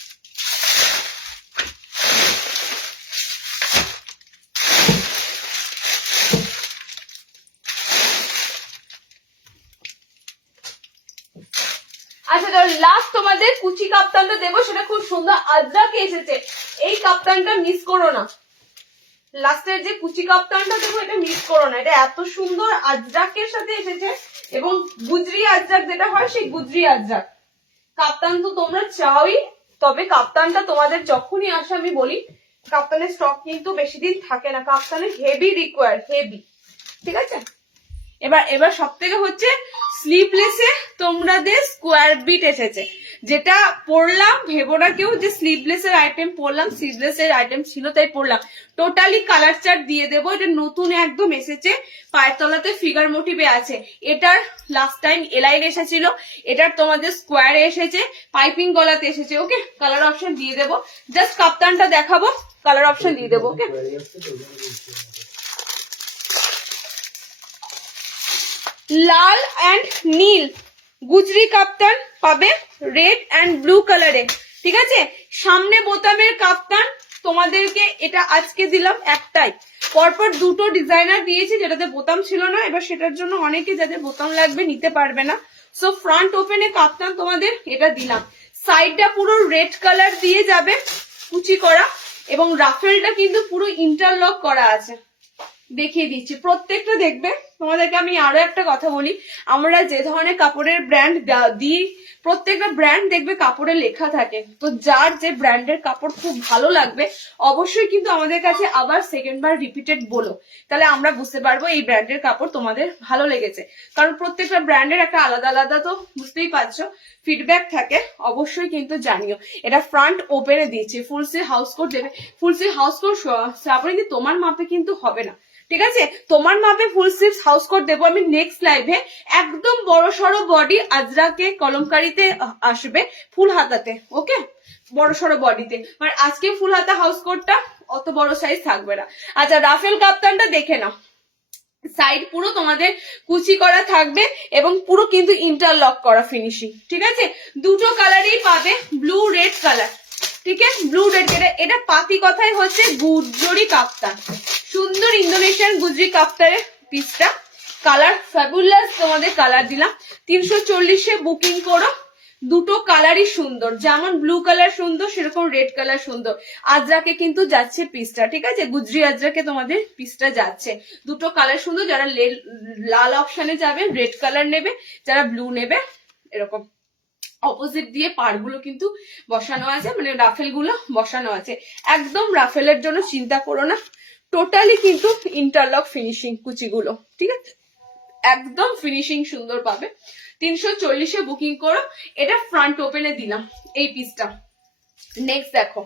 আচ্ছা লাস্ট তোমাদের কুচি কাপ্তানটা দেবো, সেটা খুব সুন্দর আজরাকে এসেছে, এই কাপ্তানটা মিস করো না, লাস্টের যে কুচি কাপ্তানটা দেবো এটা মিস করো না, এটা এত সুন্দর আজরাকের সাথে এসেছে, এবং গুজরি আজরাক যেটা হয় সেই গুজরি আজরাক। কাপ্তান তো তোমরা চাওই, তবে কাপ্তানটা তোমাদের যখনই আসে আমি বলি কাপ্তানের স্টক কিন্তু বেশি দিন থাকে না, কাপ্তানের হেভি রিকোয়ার, হেভি, ঠিক আছে। এবার সব থেকে হচ্ছে স্লিভলেসে তোমাদের স্কোয়ার বিট এসেছে, যেটা পরলাম ভেবো না কেউ যে স্লিভলেসের আইটেম পরলাম, স্লিভলেসের আইটেম ছিল তাই পরলাম, টোটালি কালার চার্ট দিয়ে দেবো, এটা নতুন একদম এসেছে, পায়ের তলাতে ফিগার মোটিভে আছে, এটার লাস্ট টাইম এলাইন এসেছিল, এটার তোমাদের স্কোয়ারে এসেছে, পাইপিং গলাতে এসেছে, ওকে। কালার অপশন দিয়ে দেবো, জাস্ট কাপ্তানটা দেখাবো, কালার অপশন দিয়ে দেবো, ওকে। লাল অ্যান্ড নীল গুজরি কাপ্তান পাবে রেড অ্যান্ড ব্লু কালারে, ঠিক আছে। সামনে বোতামের কাপ্তান তোমাদেরকে এটা আজকে দিলাম একটাই, পরপর দুটো ডিজাইনার দিয়েছি যেটাতে বোতাম ছিল না, এবার সেটার জন্য অনেকে যাদের বোতাম লাগবে নিতে পারবে না, সো ফ্রন্ট ওপেনে কাপ্তান তোমাদের এটা দিলাম, সাইডটা পুরো রেড কালার দিয়ে যাবে কুচি করা, এবং রাফেলটা কিন্তু পুরো ইন্টারলক করা আছে, দেখিয়ে দিচ্ছি প্রত্যেকটা দেখবে। তোমাদেরকে আমি আরো একটা কথা বলি, আমরা যে ধরনের কাপড়ের ব্র্যান্ড দিই প্রত্যেকটা ব্র্যান্ড দেখবে কাপড়ে লেখা থাকে, তো যার যে ব্র্যান্ডের কাপড় খুব ভালো লাগবে অবশ্যই কিন্তু আমাদের কাছে আবার সেকেন্ড বার রিপিটেড বলো, তাহলে আমরা বুঝতে পারবো এই ব্র্যান্ডের কাপড় তোমাদের ভালো লেগেছে, কারণ প্রত্যেকটা ব্র্যান্ডের একটা আলাদা আলাদা তো বুঝতেই পারছো ফিডব্যাক থাকে, অবশ্যই কিন্তু জানিও। এটা ফ্রন্ট ওপেনে দিয়েছে, ফুল স্লিভ হাউস কোট দেবে, full sleeve house coat Shrabani তোমার মাপে কিন্তু হবে না, ঠিক আছে, তোমার মাপে ফুল স্লিভ হাউস কোট দেবো আমি নেক্সট লাইভে, একদম বড় সড়ো বডি আজরাকে কলমকারিতে আসবে ফুল হাতাতে, ওকে, বড় সড়ো বডিতে, মানে আজকে ফুল হাতা হাউস কোটটা অত বড় সাইজ থাকবে না। আচ্ছা রাফেল কাপ্তানটা দেখে নাও, সাইড পুরো তোমাদের কুচি করা থাকবে এবং পুরো কিন্তু ইন্টারলক করা ফিনিশিং, ঠিক আছে। দুটো কালারই পাবে, ব্লু রেড কালার, ঠিক আছে, ব্লু রেড, এটা পাতি কথাই হচ্ছে গুজরি কাপ্তান, সুন্দর ইন্দোনেশিয়ান গুজরি কাপ্তানের পিসটা, কালার ফ্যাবুলাস তোমাদের কালার দিলাম, 340-এ বুকিং করো, দুটো কালারই সুন্দর, যেমন ব্লু কালার সুন্দর সেরকম রেড কালার সুন্দর। আজরাকে কিন্তু যাচ্ছে পিসটা, ঠিক আছে, গুজরি আজরাকে তোমাদের পিসটা যাচ্ছে। দুটো কালার সুন্দর, যারা লাল অপশনে যাবে রেড কালার নেবে, যারা ব্লু নেবে এরকম অপোজিট দিয়ে পাড়গুলো কিন্তু বসানো আছে, মানে রাফেল গুলো বসানো আছে। একদম রাফেলের জন্য চিন্তা করো না, টোটালি কিন্তু ইন্টারলক ফিনিশিং কুচিগুলো, ঠিক আছে, একদম ফিনিশিং সুন্দর পাবে। 340-এ বুকিং করো। এটা ফ্রন্ট ওপেনে দিলাম এই পিসটা। নেক্সট দেখো,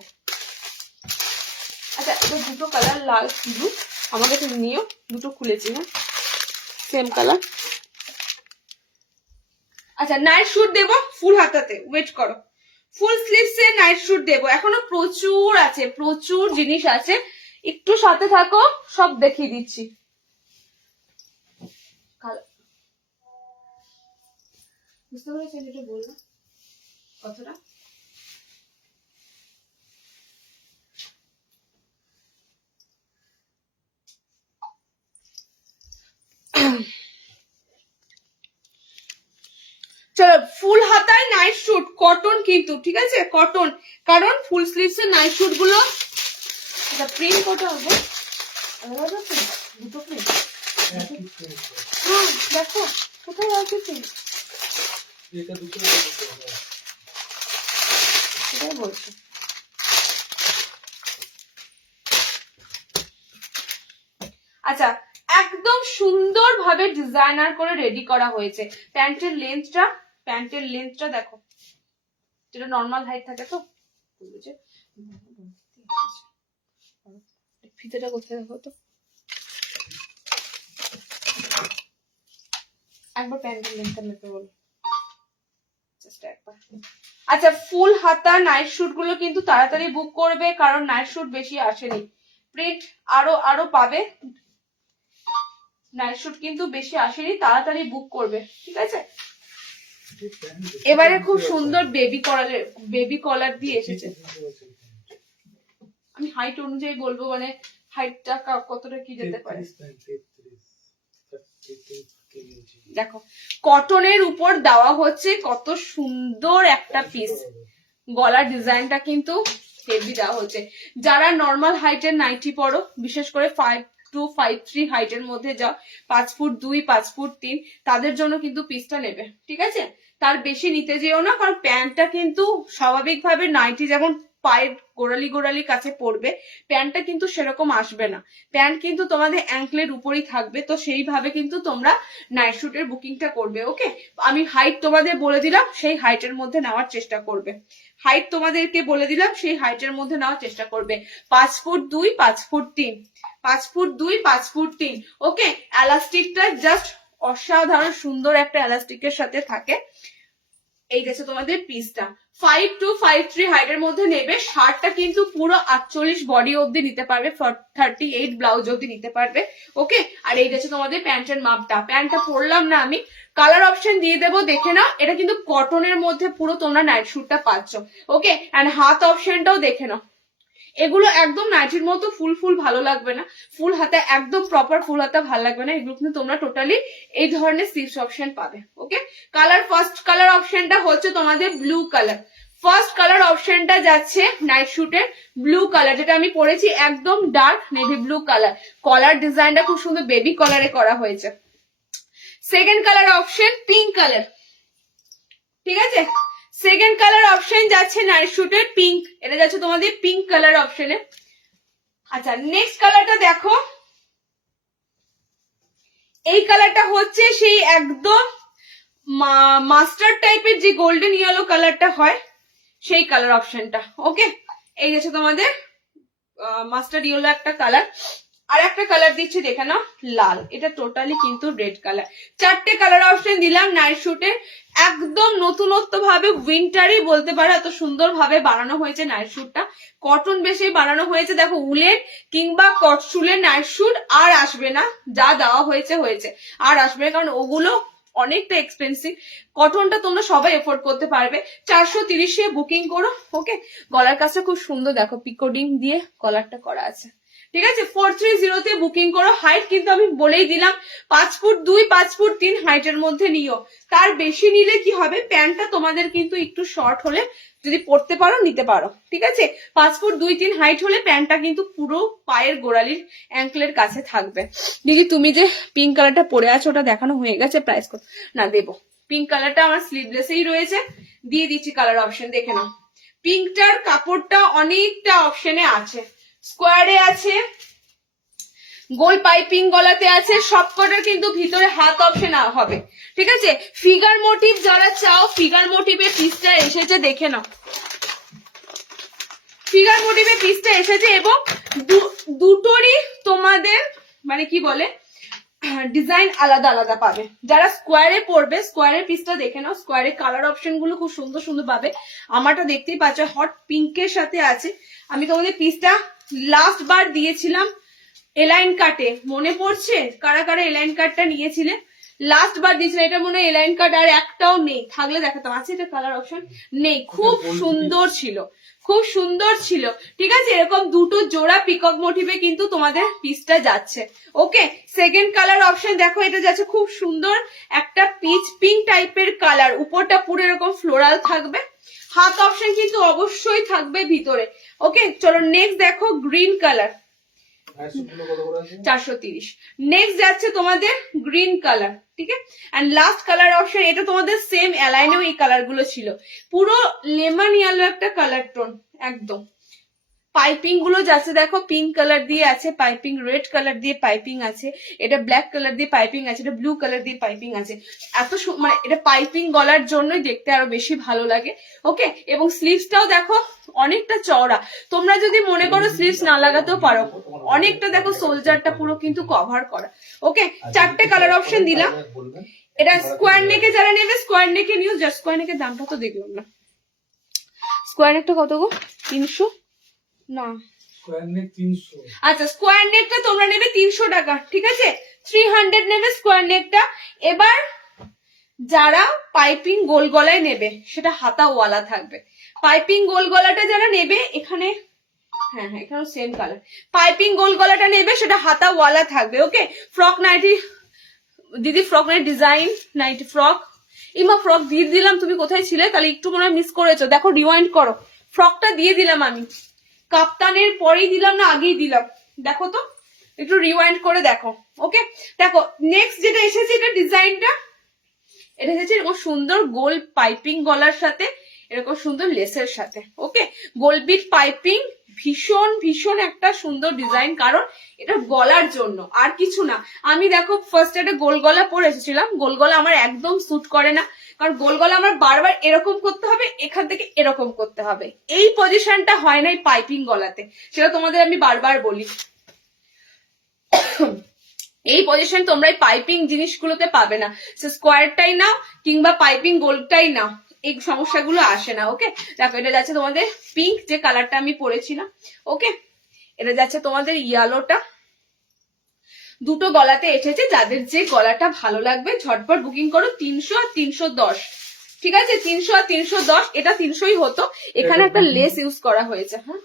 আচ্ছা এটা দুটো কালার লাল ব্লু আমার কাছে নিও, দুটো খুলেছি না সেম কালার। আচ্ছা নাইট শুট দেবো ফুল হাতাতে, ওয়েট করো, ফুল স্লিভসে নাইট শুট দেবো, এখনো প্রচুর আছে, প্রচুর জিনিস আছে, একটু সাথে থাকো, সব দেখিয়ে দিচ্ছি। বুঝতে পেরেছেন এটা বললাম কথাটা? চলো, ফুল হাতায় নাইট শুট কটন কিন্তু, ঠিক আছে, কটন, কারণ ফুল স্লিভস এর নাইট শুট গুলো প্রিন্ট কত হবে, দুটো প্রিন্ট। হ্যাঁ দেখো কোথায় আছে প্রিন্ট, সেটাই বলছি। আচ্ছা একদম সুন্দর ভাবে ডিজাইনার করে রেডি করা হয়েছে। প্যান্টের লেন্থটা দেখো, যেটা নর্মাল হাইট থাকে তো, ফিতেটা কোথায় দেখো তো, একবার প্যান্টের লেন্থটা মেপে বলো জাস্ট একবার। আচ্ছা ফুল হাতা নাইট শুট গুলো কিন্তু তাড়াতাড়ি বুক করবে, কারণ নাইট শুট বেশি আসেনি, প্রিন্ট আরো পাবে, নাইট শুট কিন্তু বেশি আসেনি, তাড়াতাড়ি বুক করবে, ঠিক আছে। এবারে খুব সুন্দর বেবি কলার দিয়ে এসেছে, আমি হাইট অনুযায়ী বলবো, মানে হাইটটা কতটা কি যেতে পারে। দেখো কটনের উপর দেওয়া হচ্ছে কত সুন্দর একটা পিস, গলার ডিজাইনটা কিন্তু হেভি দেওয়া হচ্ছে। যারা নর্মাল হাইটের নাইটি পরো, বিশেষ করে 5'2", 5'3" হাইটের মধ্যে যাও, 5 ফুট 2, 5 ফুট 3, তাদের জন্য কিন্তু পিসটা নেবে, ঠিক আছে। তার বেশি নিতে যেও না, কারণ প্যান্টটা কিন্তু স্বাভাবিকভাবে নাইটি যেমন পায়ের গোড়ালি কাছে পড়বে, প্যান্টটা কিন্তু সেরকম আসবে না, প্যান্ট কিন্তু তোমাদের অ্যাঙ্কলের উপরই থাকবে, তো সেইভাবে কিন্তু তোমরা নাইট শুটের বুকিংটা করবে, ওকে। আমি হাইট তোমাদের বলে দিলাম, সেই হাইটের মধ্যে নেওয়ার চেষ্টা করবে, হাইট তোমাদেরকে বলে দিলাম, সেই হাইটের মধ্যে নেওয়ার চেষ্টা করবে। 5 ফুট 2, 5 ফুট 3, 5 ফুট 2, 5 ফুট 3, ওকে। এলাস্টিকটা জাস্ট অসাধারণ সুন্দর একটা এলাস্টিকের সাথে থাকে। এই গেছে তোমাদের পিসটা, 5'2", 5'3" হাইটের মধ্যে নেবে। শার্টটা কিন্তু পুরো 48 বডি অবধি নিতে পারবে, 38 ব্লাউজ অবধি নিতে পারবে, ওকে। আর এই গেছে তোমাদের প্যান্টের মাপটা, প্যান্টটা পরলাম না আমি, কালার অপশন দিয়ে দেবো, দেখে নাও। এটা কিন্তু কটনের মধ্যে পুরো তোমরা নাইট শুটটা পাচ্ছ, ওকে। এন্ড হাত অপশনটাও দেখে নাও, এগুলো একদম নাইটির মতো ফুল ভালো লাগবে না, ফুল হাতা একদম প্রপার ফুল হাতা ভালো লাগবে না, এগুলো কিন্তু তোমরা টোটালি এই ধরনের স্লিভস অপশন পাবে, ওকে। কালার, ফার্স্ট কালার অপশনটা হচ্ছে তোমাদের ব্লু কালার, ফার্স্ট কালার অপশনটা যাচ্ছে নাইট শুটের ব্লু কালার, যেটা আমি পরেছি একদম ডার্ক নেভি ব্লু কালার, কলার ডিজাইনটা খুব সুন্দর বেবি কলারে করা হয়েছে। Second colour option pink colour, ঠিক আছে, সেকেন্ড কালার অপশন যাচ্ছে নাইট শুটের পিঙ্ক, এটা যাচ্ছে তোমাদের পিঙ্ক কালার অপশনে। আচ্ছা নেক্সট কালারটা দেখো, এই কালারটা হচ্ছে সেই একদম মাস্টার্ড টাইপের যে গোল্ডেন ইয়েলো কালারটা হয়, সেই কালার অপশনটা, ওকে। এই যাচ্ছে তোমাদের মাস্টার্ড ইয়েলো একটা কালার, আর একটা কালার দিচ্ছি দেখে নাও, লাল, এটা টোটালি কিন্তু রেড কালার। চারটে কালার অপশন দিলাম নাইট শুটে, একদম নতুনত্ব ভাবে উইন্টারই বলতে পারো, এত সুন্দর ভাবে বানানো হয়েছে নাইট শুটটা, কটন বেশি বানানো হয়েছে। দেখো উলের কিংবা কটসুলের নাইট শুট আর আসবে না, যা দেওয়া হয়েছে আর আসবে না, কারণ ওগুলো অনেকটা এক্সপেন্সিভ, কটনটা তোমরা সবাই এফোর্ড করতে পারবে। 430-এ বুকিং করো, ওকে। গলার কাছে খুব সুন্দর দেখো পিকোডিং দিয়ে কলারটা করা আছে, ঠিক আছে 430 বুকিং করো। হাইট কিন্তু আমি বলেই দিলাম 5 ফুট 2 5 ফুট 3 হাইটের মধ্যে নিও, তার বেশি নিলে কি হবে প্যান্টটা তোমাদের কিন্তু একটু শর্ট হলে যদি পরতে পারো নিতে পারো। ঠিক আছে 5 ফুট 2 3 হাইট হলে প্যান্টটা কিন্তু পুরো পায়ের গোড়ালির অ্যাঙ্কলের কাছে থাকবে। দিদি তুমি যে পিঙ্ক কালারটা পরে আছো ওটা দেখানো হয়ে গেছে, প্রাইস কত না দেবো। পিঙ্ক কালারটা আমার স্লিভলেসেই রয়েছে, দিয়ে দিচ্ছি কালার অপশন দেখে নাও। পিঙ্কটার কাপড়টা অনেকটা অপশনে আছে, স্কোয়ারে আছে, গোল পাইপিং গলাতে আছে, সবকটার কিন্তু ভিতরে হাত অপশন হবে। ঠিক আছে ফিগার মোটিভ যারা চাও ফিগার মোটিভের পিসটা এসেছে দেখে নাও, ফিগার মোটিভের পিসটা এসেছে এবং দুটোরই তোমাদের মানে কি বলে ডিজাইন আলাদা আলাদা পাবে। যারা স্কোয়ারে পড়বে স্কোয়ারের পিসটা দেখে নাও, স্কোয়ারের কালার অপশন গুলো খুব সুন্দর সুন্দর পাবে। আমারটা দেখতেই পাচ্ছ হট পিঙ্কের সাথে আছে। আমি তোমাদের পিসটা লাস্ট বার দিয়েছিলাম এলাইন কাটে, মনে পড়ছে কারা কারা এলাইন কাটটা নিয়েছিলে? লাস্ট বার দিয়েছিলাম, এটা মনে হয় এলাইন কাট আর একটাও নেই, থাকলে দেখাতাম। আছে এটা কালার অপশন নেই, খুব সুন্দর ছিল, খুব সুন্দর ছিল। ঠিক আছে এরকম দুটো জোড়া পিকক মোটিভে কিন্তু তোমাদের পিসটা যাচ্ছে। ওকে সেকেন্ড কালার অপশন দেখো, এটা যাচ্ছে খুব সুন্দর একটা পিচ পিঙ্ক টাইপের কালার, উপরটা পুরো এরকম ফ্লোরাল থাকবে, হাত অপশন কিন্তু অবশ্যই থাকবে ভিতরে। ওকে চলো নেক্সট দেখো গ্রিন কালার 430। নেক্সট যাচ্ছে তোমাদের গ্রিন কালার। ঠিক আছে এন্ড লাস্ট কালার অপশন এটা তোমাদের সেম অ্যালাইনেও এই কালার গুলো ছিল, পুরো লেমন ইয়েলো একটা কালার টোন একদম। পাইপিং গুলো যাচ্ছে দেখো পিঙ্ক কালার দিয়ে আছে পাইপিং, রেড কালার দিয়ে পাইপিং আছে, এটা ব্ল্যাক কালার দিয়ে পাইপিং আছে, এটা ব্লু কালার দিয়ে পাইপিং আছে। এত মানে এটা পাইপিং গলার জন্যই দেখতে আরো বেশি ভালো লাগে। ওকে এবং স্লিভসটাও দেখো অনেকটা চওড়া, তোমরা যদি মনে করো স্লিভস না লাগাতেও পারো, অনেকটা দেখো সোলজারটা পুরো কিন্তু কভার করা। ওকে চারটে কালার অপশন দিলাম। এটা স্কোয়ার নেকে যারা নেবে স্কোয়ার নেকে নিও, জাস্ট স্কোয়ার নেকের দামটা তো দেখলাম না, স্কোয়ার নেকটা কত গো? 300 না স্কোয়ার নেক 300। আচ্ছা স্কোয়ার নেকটা তোমরা নেবে 300 টাকা। ঠিক আছে 300 নেবে স্কোয়ার নেকটা। এবার যারা পাইপিং গোল গলায় নেবে সেটা হাতা ওয়ালা থাকবে। পাইপিং গোল গলাটা যারা নেবে এখানে হ্যাঁ হ্যাঁ এখানে সেম কালার, পাইপিং গোল গলাটা নেবে সেটা হাতা ওয়ালা থাকবে। ওকে ফ্রক নাইটি দিদি, frock nightie design nightie frock, ইমা ফ্রক দিয়ে দিলাম, তুমি কোথায় ছিলে? তাহলে একটু মনে হয় মিস করেছো, দেখো রিওয়াইন্ড করো, ফ্রকটা দিয়ে দিলাম আমি, কাপ্তানের পরেই দিলাম না আগেই দিলাম, দেখো তো একটু রিওয়াইন্ড করে দেখো। ওকে দেখো নেক্সট যেটা এসেছে এটা ডিজাইনটা, এটা এসেছে এরকম সুন্দর গোল পাইপিং গলার সাথে এরকম সুন্দর লেসের সাথে। ওকে গোল বিট পাইপিং, ভীষণ ভীষণ একটা সুন্দর ডিজাইন, কারণ এটা গলার জন্য আর কিছু না। আমি দেখো ফার্স্ট একটা গোল গলা পরে এসেছিলাম, গোল গলা আমার একদম স্যুট করে না, কারণ গোল গলা আমার বারবার এরকম করতে হবে, এখান থেকে এরকম করতে হবে, এই পজিশনটা হয় না এই পাইপিং গলাতে, সেটা তোমাদের আমি বারবার বলি। এই পজিশন তোমরা এই পাইপিং জিনিসগুলোতে পাবে না, সে স্কোয়ারটাই নাও কিংবা পাইপিং গোলটাই নাও, এই সমস্যাগুলো আসে না। ওকে দেখো এটা যাচ্ছে তোমাদের পিঙ্ক যে কালারটা আমি পরেছিলাম। ওকে এটা যাচ্ছে তোমাদের ইয়েলোটা, দুটো গলাতে এসেছে, যাদের যে গলাটা ভালো লাগবে ঝটপট বুকিং করো। 300 আর 310। ঠিক আছে 300 আর 310, এটা 300ই হতো, এখানে একটা লেস ইউজ করা হয়েছে। হ্যাঁ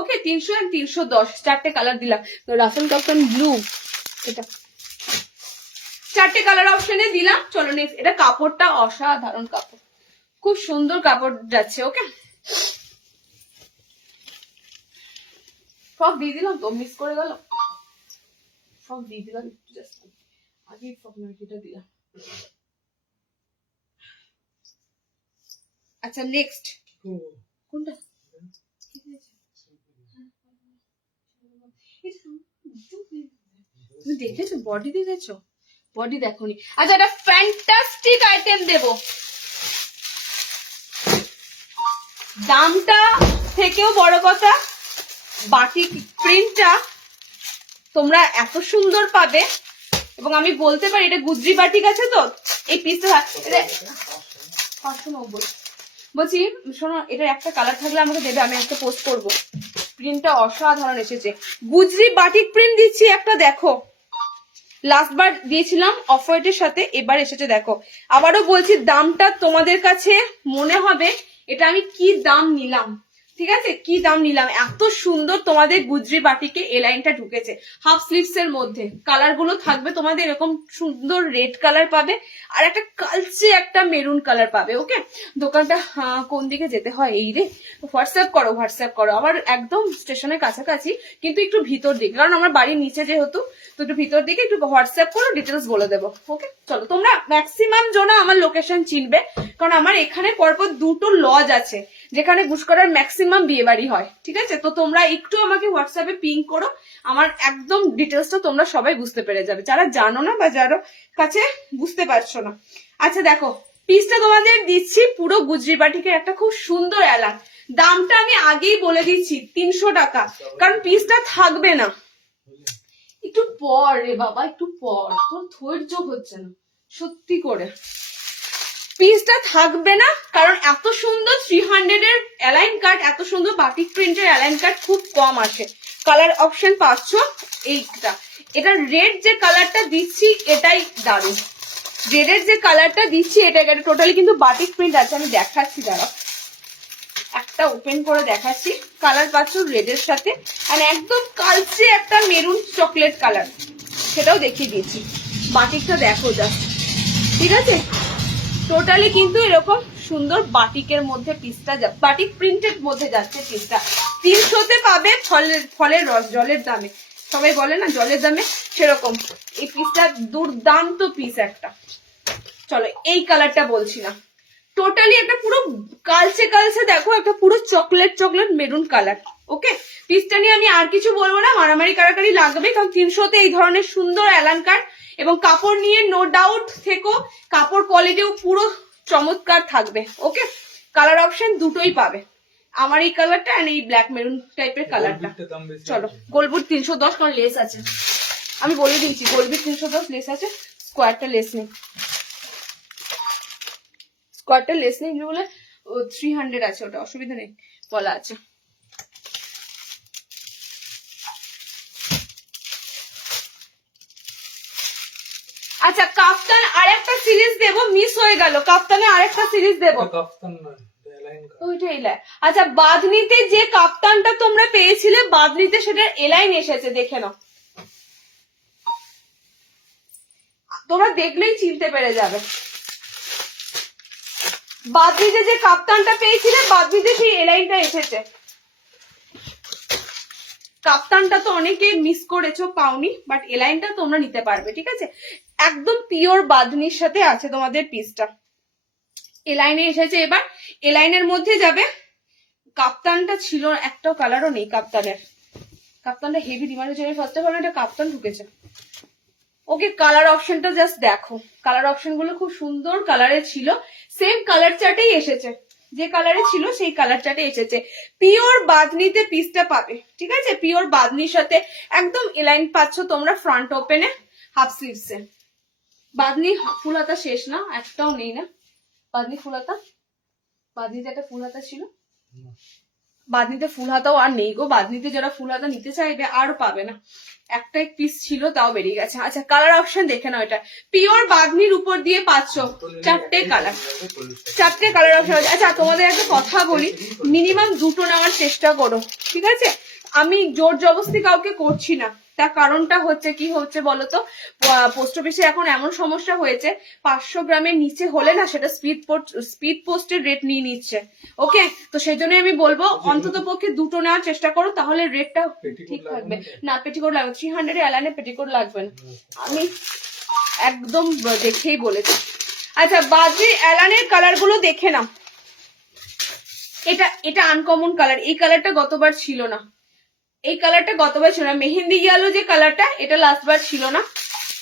ওকে 300 আর 310 চারটে কালার দিলাম। রাফেল কটন ব্লু, এটা চারটে কালার অপশনে দিলাম। চলো নেক্সট, এটা কাপড়টা অসাধারণ কাপড়, খুব সুন্দর কাপড় যাচ্ছে। ওকে সব দিয়ে দিলাম তো, মিস করে গেল, সব দিয়ে দিলাম জাস্ট আগে সব নাইটিটা দিলাম। আচ্ছা নেক্সট কোনটা তুমি দেখেছো? বডি দেখেছো? বডি দেখোনি? আচ্ছা এটা ফ্যান্টাস্টিক আইটেম দেবো, দামটা থেকেও বড় কথা বাটিক প্রিন্টটা তোমরা এত সুন্দর পাবে, এবং আমি বলতে পারি এটা গুজরি বাটিক আছে তো, এই পিসটা 590 বলছি। শোনো এটার একটা কালার থাকলে আমাকে দেবে, আমি একটা পোস্ট করবো। প্রিন্টটা অসাধারণ এসেছে, গুজরি বাটিক প্রিন্ট দিচ্ছি একটা, দেখো লাস্ট বার দিয়েছিলাম অফ হোয়াইটের সাথে, এবার এসেছে দেখো। আবারও বলছি দামটা তোমাদের কাছে মনে হবে এটা আমি কি দাম নিলাম, ঠিক আছে, কি দাম নিলাম, এত সুন্দর তোমাদের গুজরি বাটিকে এ লাইনটা ঢুকেছে হাফ স্লিভস এর মধ্যে। কালার গুলো থাকবে তোমাদের এরকম সুন্দর রেড কালার পাবে আর একটা কালচে একটা মেরুন কালার পাবে। ওকে, দোকানটা কোন দিকে যেতে হয় এই রে, হোয়াটসঅ্যাপ করো আমার একদম স্টেশনের কাছাকাছি, কিন্তু একটু ভিতর দিকে, কারণ আমার বাড়ির নিচে যেহেতু, তো একটু ভিতর দিকে একটু হোয়াটসঅ্যাপ করো, ডিটেলস বলে দেবো। ওকে চলো, তোমরা ম্যাক্সিমাম জন আমার লোকেশন চিনবে, কারণ আমার এখানে পরপর দুটো লজ আছে যেখানে গুসকরার ম্যাক্সিমাম বিয়ে বাড়ি হয়। ঠিক আছে, তো তোমরা একটু আমাকে হোয়াটসঅ্যাপে পিং করো, আমার একদম ডিটেলসটা তোমরা সবাই বুঝতে পেরে যাবে, যারা জানো না বা যারা কাছে বুঝতে পারছো না। আচ্ছা দেখো, পিসটা তোমাদের দিচ্ছি পুরো গুজরি বাটিকের একটা খুব সুন্দর এলান। দামটা আমি আগেই বলে দিচ্ছি 300 টাকা, কারণ পিসটা থাকবে না। একটু পর রে বাবা, একটু পর, তোর ধৈর্য হচ্ছে না সত্যি করে। পিসটা থাকবে না কারণ এত সুন্দর 300 এর অ্যালাইন কাট, এত সুন্দর বাটিক প্রিন্টের অ্যালাইন কাট খুব কম আসে। কালার অপশন পাচ্ছ এইটা, এটা রেড যে কালারটা দিচ্ছি এটাই দারুণ, রেডের যে কালারটা দিচ্ছি এটা টোটালি কিন্তু বাটিক প্রিন্ট আছে। আমি দেখাচ্ছি, দাঁড়াও একটা ওপেন করে দেখাচ্ছি। কালার পাচ্ছ রেডের সাথে, আর একদম কালচে একটা মেরুন চকলেট কালার, সেটাও দেখিয়ে দিয়েছি। বাটিকটা দেখো জাস্ট, ঠিক আছে, টোটালি কিন্তু এরকম সুন্দর বাটিকের মধ্যে পিসটা, বাটিক প্রিন্টের মধ্যে যাচ্ছে পিসটা। 300-তে পাবে ফলের রস, জলের দামে, সবাই বলে না জলের দামে, সেরকম এই পিসটা দুর্দান্ত পিস একটা। চলো এই কালারটা বলছি না, টোটালি একটা পুরো কালচে কালচে, দেখো একটা পুরো চকলেট মেরুন কালার। ওকে, পিসটা নিয়ে আমি আর কিছু বলবো না, মারামারি কারাকারি লাগবে, কারণ 300-তে এই ধরনের সুন্দর অ্যালান কাট, এবং কাপড় নিয়ে নো ডাউট থেকো, কাপড় কোয়ালিটিও পুরো চমৎকার থাকবে। ওকে, কালার অপশন দুটোই পাবে, আমার এই কালারটা আর এই ব্ল্যাক মেরুন টাইপের কালারটা। চলো, গোলবুট 310, কারণ লেস আছে, আমি বলে দিয়েছি গোলবিট 310 লেস আছে, স্কোয়ারটা লেস নেই, স্কোয়ারটা লেস নেই বলে 300 আছে, ওটা অসুবিধা নেই বলা আছে। আচ্ছা, কাফতান আরেকটা সিরিজ দেবো, মিস হয়ে গেল, কাফতানে আরেকটা সিরিজ দেবো। আচ্ছা, বাঁধনিতে যে কাপ্তানটা তোমরা পেয়েছিলে, বাঁধনিতে সেটার এলাইন এসেছে, দেখে নাও, তোমরা দেখলেই চিনতে পেরে যাবে। বাঁধনিতে যে কাপ্তানটা পেয়েছিলে, বাঁধনিতে সেই এলাইনটা এসেছে। কাপ্তানটা তো অনেকে মিস করেছো, পাওনি, বাট এলাইনটা তোমরা নিতে পারবে। ঠিক আছে, একদম পিওর বাঁধনির সাথে আছে তোমাদের পিসটা, এলাইনে এসেছে। এবার এলাইনের মধ্যে যাবে, কাপ্তানটা ছিল, একটাও কালারও নেই কাপ্তানের, কাপ্তানটা হেভি ডিমান্ড হচ্ছে, ফার্স্ট অফ অল এটা কাপ্তান ঢুকেছে। ওকে, কালার অপশনটা জাস্ট দেখো, কালার অপশন গুলো খুব সুন্দর কালারের ছিল, সেম কালার চার্টেই এসেছে, যে কালারে ছিল সেই কালার চার্টে এসেছে। পিওর বাঁধনিতে পিসটা পাবে। ঠিক আছে, পিওর বাঁধনির সাথে একদম এলাইন পাচ্ছ তোমরা ফ্রন্ট ওপেনে, হাফ স্লিভসে। বাঁধনি ফুল হাতা শেষ না, একটাও নেই না বাঁধনি ফুল হাতা, বাঁধনিতে একটা ফুল হাতা ছিল, বাঁধনিতে ফুল হাতাও আর নেই গো, বাঁধনিতে যারা ফুল হাতা নিতে চাইবে আর পাবে না, একটা পিস ছিল তাও বেরিয়ে গেছে। আচ্ছা, কালার অপশন দেখে নাও, এটা পিওর বাঁধনির উপর দিয়ে পাচ্ছ চারটে কালার, চারটে কালার অপশন আছে। আচ্ছা, তোমাদের একটা কথা বলি, মিনিমাম দুটো নেওয়ার চেষ্টা করো। ঠিক আছে, আমি জোর জবরদস্তি কাউকে করছি না, তার কারণটা হচ্ছে কি হচ্ছে বলতো, পোস্ট অফিসে এখন এমন সমস্যা হয়েছে, 500 গ্রামের নিচে হলে না সেটা স্পিড পোস্টের রেট নিয়ে নিচ্ছে। ওকে, তো সেই জন্য আমি বলবো অন্তত পক্ষে দুটো নেওয়ার চেষ্টা করো, তাহলে রেটটা ঠিক থাকবে। না, পেটিকোট লাগবে, 300 অ্যালাইনে পেটিকোট লাগবে না, আমি একদম দেখেই বলেছি। আচ্ছা, বাজে অ্যালানের কালার গুলো দেখে নাও, এটা আনকমন কালার, এই কালারটা গতবার ছিল না, এই কালারটা গতবার ছিল না, মেহেন্দি ইয়েলো যে কালারটা, এটা লাস্টবার ছিল না,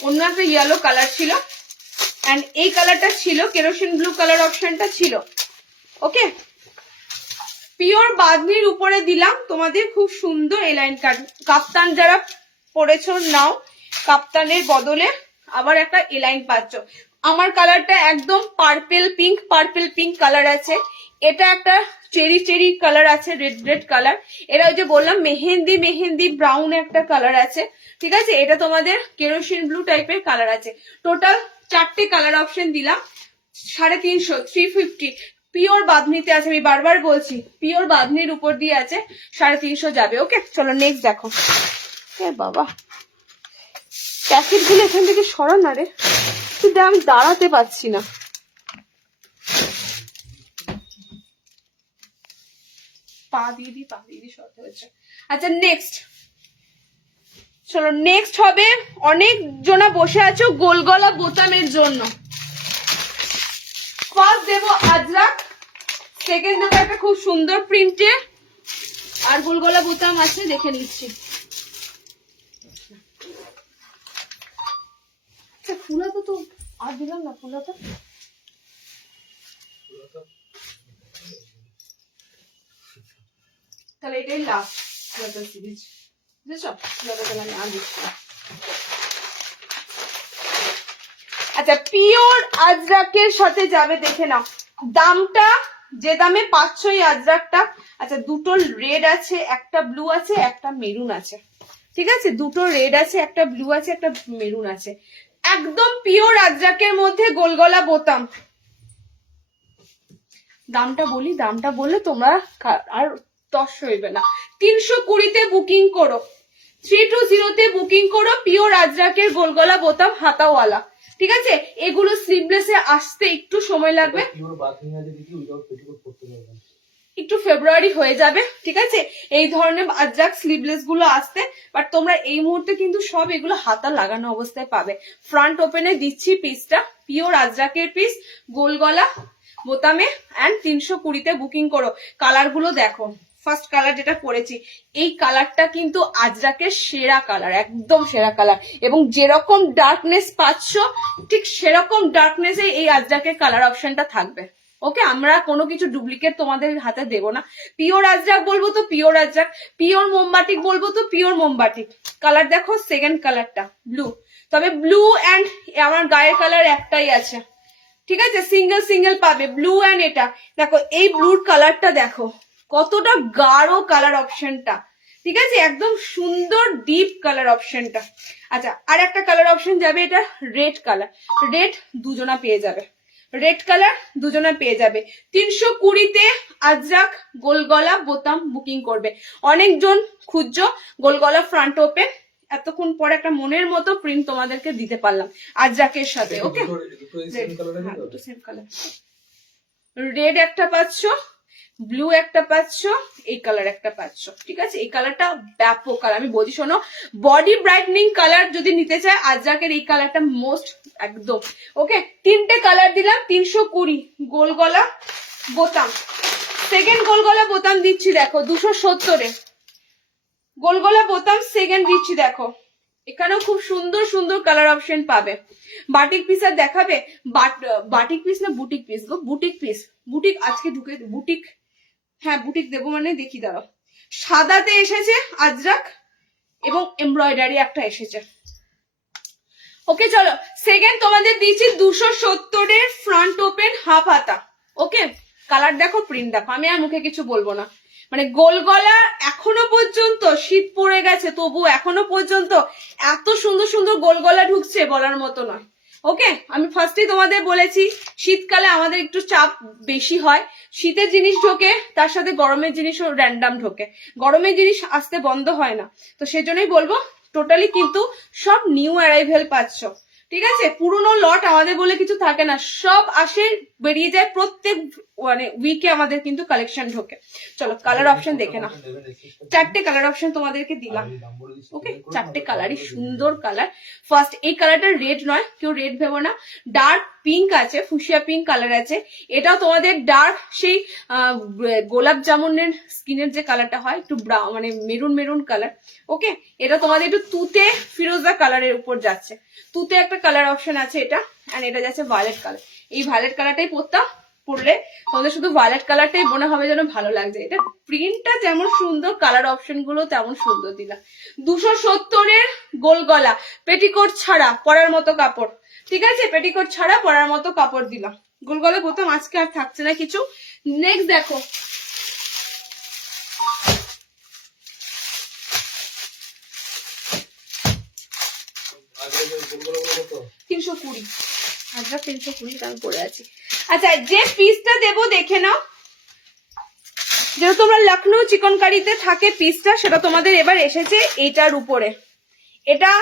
অন্য একটা ইয়েলো কালার ছিল, এন্ড এই কালারটা ছিল, কেরোসিন ব্লু কালার অপশনটা ছিল। ওকে, পিওর বাঁধনির উপরে দিলাম তোমাদের খুব সুন্দর এলাইন কাট। কাপ্তান যারা পরেছো নাও, কাপ্তানের বদলে আবার একটা এলাইন পাচ্ছ। আমার কালারটা একদম পার্পেল পিঙ্ক কালার আছে, এটা একটা চেরি কালার আছে, রেড কালার, এটা ওই যে বললাম মেহেন্দি ব্রাউন একটা কালার আছে। ঠিক আছে, এটা তোমাদের কেরোসিন ব্লু টাইপের কালার আছে। টোটাল চারটে কালার অপশন দিলাম, 350, 350 পিওর বাঁধনিতে আছে, আমি বারবার বলছি পিওর বাঁধনির উপর দিয়ে আছে, 350 যাবে। ওকে চলো নেক্সট দেখো। বাবা প্যাকেট গুলো এখান থেকে সরা না রে, কিন্তু আমি দাঁড়াতে পারছি না। পা দিয়ে সরতে হচ্ছে। আচ্ছা নেক্সট চলো, নেক্সট হবে, অনেক জনা বসে আছো গোল গলা বোতামের জন্য। ফার্স্ট দেবো আজরাক, সেকেন্ড দেবো একটা খুব সুন্দর প্রিন্টে, আর গোল গলা বোতাম আছে দেখে নিচ্ছি। আচ্ছা ফুলাতো তো আর দিলাম না, ফুলাতো তাহলে এটাই লাস্ট ফুলাতো সিরিজ, বুঝেছো? ফুলাতো তাহলে আমি আর দিচ্ছি না। আচ্ছা পিওর আজরাকের সাথে যাবে, দেখে নাও দামটা, যে দামে পাচ্ছ এই আজরাকটা। আচ্ছা দুটো রেড আছে, একটা ব্লু আছে, একটা মেরুন আছে, ঠিক আছে? দুটো রেড আছে, একটা ব্লু আছে, একটা মেরুন আছে, একদম পিওর আজরাকের মধ্যে গোল গলা বোতাম। দামটা বলি, দামটা বললে তোমরা আর তস হইবে না। 320-তে বুকিং করো, 320-তে বুকিং করো, পিওর আজরাকের গোল গলা বোতাম হাতাওয়ালা, ঠিক আছে? এগুলো স্লিভলেসে আসতে একটু সময় লাগবে, একটু ফেব্রুয়ারি হয়ে যাবে, ঠিক আছে? এই ধরনের আজরাক স্লিভলেস গুলো আসতে, বাট তোমরা এই মুহূর্তে কিন্তু সব এগুলো হাতা লাগানো অবস্থায় পাবে। ফ্রন্ট ওপেনে দিচ্ছি পিসটা, পিওর আজরাকের পিস, গোল গলা বোতামে, অ্যান্ড 320-তে বুকিং করো। কালার গুলো দেখো, ফার্স্ট কালার যেটা পরেছি, এই কালারটা কিন্তু আজরাকের সেরা কালার, একদম সেরা কালার, এবং যেরকম ডার্কনেস পাচ্ছ ঠিক সেরকম ডার্কনেসে এই আজরাকের কালার অপশনটা থাকবে। ওকে, আমরা কোনো কিছু ডুপ্লিকেট তোমাদের হাতে দেব না। পিওর আজরাক বলবো তো পিওর আজরাক, পিওর মোমবাটিক বলবো তো পিওর মোমবাটিক। কালার দেখো, সেকেন্ড কালারটা ব্লু, তবে ব্লু অ্যান্ড আমার গায়ের কালার একটাই আছে, ঠিক আছে? সিঙ্গেল সিঙ্গেল পাবে ব্লু অ্যান্ড এটা। দেখো এই ব্লুর কালারটা দেখো কতটা গাঢ় কালার অপশনটা, ঠিক আছে? একদম সুন্দর ডিপ কালার অপশনটা। আচ্ছা আর একটা কালার অপশন যাবে, এটা রেড কালার, রেড দুজনা পেয়ে যাবে, রেড কালার দুজনা পেয়ে যাবে। 320-তে আজরাক গোল গলা বোতাম বুকিং করবে। অনেকজন খুঁজছো গোল গলা ফ্রন্ট ওপেন, এতক্ষণ পরে একটা মনের মতো প্রিন্ট তোমাদেরকে দিতে পারলাম আজরাকের সাথে। ওকে সেম কালার, রেড একটা পাচ্ছ, ব্লু একটা পাচ্ছ, এই কালার একটা পাচ্ছ, ঠিক আছে? এই কালারটা ব্যাপক কালার, আমি বলছি শোনো, বডি ব্রাইটনিং কালার যদি নিতে চায় আজরাকের এই কালারটা মোস্ট একদম। ওকে, 3টে কালার দিলাম, 320 গোল গলা বোতাম। সেকেন্ড গোল গলা বোতাম দিচ্ছি দেখো 270-এ, গোল গলা বোতাম সেকেন্ড দিচ্ছি দেখো, এখানেও খুব সুন্দর সুন্দর কালার অপশন পাবে। বাটিক পিস আর দেখাবে, বাটিক পিস না বুটিক পিস গো, বুটিক পিস, বুটিক আজকে ঢুকে, বুটিক, হ্যাঁ বুটিক দেবো মানে দেখি দাঁড়াও। সাদাতে এসেছে আজরাক এবং এমব্রয়ডারি একটা এসেছে। ওকে চলো, সেকেন্ড তোমাদের দিচ্ছি 270-এর ফ্রন্ট ওপেন হাফ হাতা। ওকে, কালার দেখো, প্রিন্ট দেখো, আমি আর মুখে কিছু বলবো না। মানে গোল গলা এখনো পর্যন্ত, শীত পড়ে গেছে তবু এখনো পর্যন্ত এত সুন্দর সুন্দর গোল গলা ঢুকছে বলার মতো নয়। ওকে, আমি ফার্স্টেই তোমাদের বলেছি শীতকালে আমাদের একটু চাপ বেশি হয়, শীতের জিনিস ঢোকে তার সাথে গরমের জিনিসও র্যান্ডাম ঢোকে, গরমের জিনিস আসতে বন্ধ হয় না, তো সেজন্যই বলবো টোটালি কিন্তু সব নিউ অ্যারাইভেল পাচ্ছ, ঠিক আছে? পুরনো লট আমাদের বলে কিছু থাকে না, সব আসে বেরিয়ে যায়, প্রত্যেক মানে উইকে আমাদের কিন্তু কালেকশন ঢোকে। চলো কালার অপশন দেখে নাও, 4টে কালার অপশন তোমাদেরকে দিলাম। ওকে, 4টে কালারই সুন্দর কালার। ফার্স্ট এই কালারটা রেড নয়, কেউ রেড ভেবো না, ডার্ক পিঙ্ক আছে, ফুসিয়া পিঙ্ক কালার আছে। এটাও তোমাদের ডার্ক সেই গোলাপ জামুনের স্কিনের যে কালারটা হয়, একটু ব্রাউন মানে মেরুন মেরুন কালার। ওকে, এটা তোমাদের একটু তুতে ফিরোজা কালারের উপর যাচ্ছে, তুতে একটা কালার অপশন আছে এটা, আর এটা যাচ্ছে ভায়োলেট কালার। এই ভায়োলেট কালারটাই পরলে তোমাদের শুধু ভায়োলেট কালারটাই মনে হবে যেন ভালো লাগছে। এটা প্রিন্টটা যেমন সুন্দর, কালার অপশন গুলো তেমন সুন্দর দিলাম। 270-এর গোল গলা, পেটিকোট ছাড়া পরার মতো কাপড়, ঠিক আছে? পেটিকোট ছাড়া পরার মতো কাপড় দিলাম। গোল গলা বোতাম আজকে আর থাকছে না কিছু। নেক্সট দেখো, আজরা 320 আমি পরে আছি। আচ্ছা যে পিসটা দেবো দেখে নাও, যেটা তোমরা লখনৌ চিকনকারিতে থাকে পিসটা, সেটা তোমাদের এবার এসেছে এইটার উপরে। এটা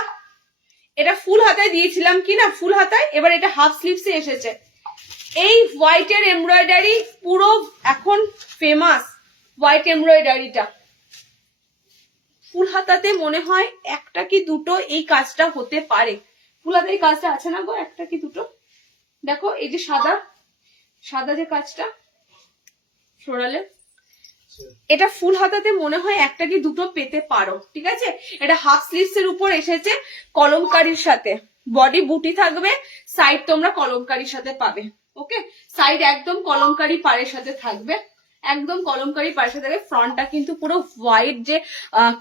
এটা ফুল হাতায় দিয়েছিলাম কি না, ফুল হাতায়, এবার এটা হাফ স্লিভসে এসেছে। এই হোয়াইটের এমব্রয়ডারি পুরো এখন ফেমাস, হোয়াইট এমব্রয়ডারিটা ফুল হাতাতে মনে হয় একটা কি দুটো এই কাজটা হতে পারে। ফুল হাতে এই কাজটা আছে না গো, একটা কি দুটো। দেখো এই যে সাদা সাদা যে কাজটা ফ্লোরালে, এটা ফুল হাতাতে মনে হয় একটা কি দুটো পেতে পারো। ঠিক আছে, এটা হাফ স্লিভস এর উপর এসেছে কলমকারির সাথে, বডি বুটি থাকবে, সাইড তোমরা কলমকারির সাথে পাবে। ওকে, সাইড একদম কলমকারি পাড়ের সাথে থাকবে, একদম কলমকারি পাড়ের সাথে থাকবে। ফ্রন্টটা কিন্তু পুরো হোয়াইট যে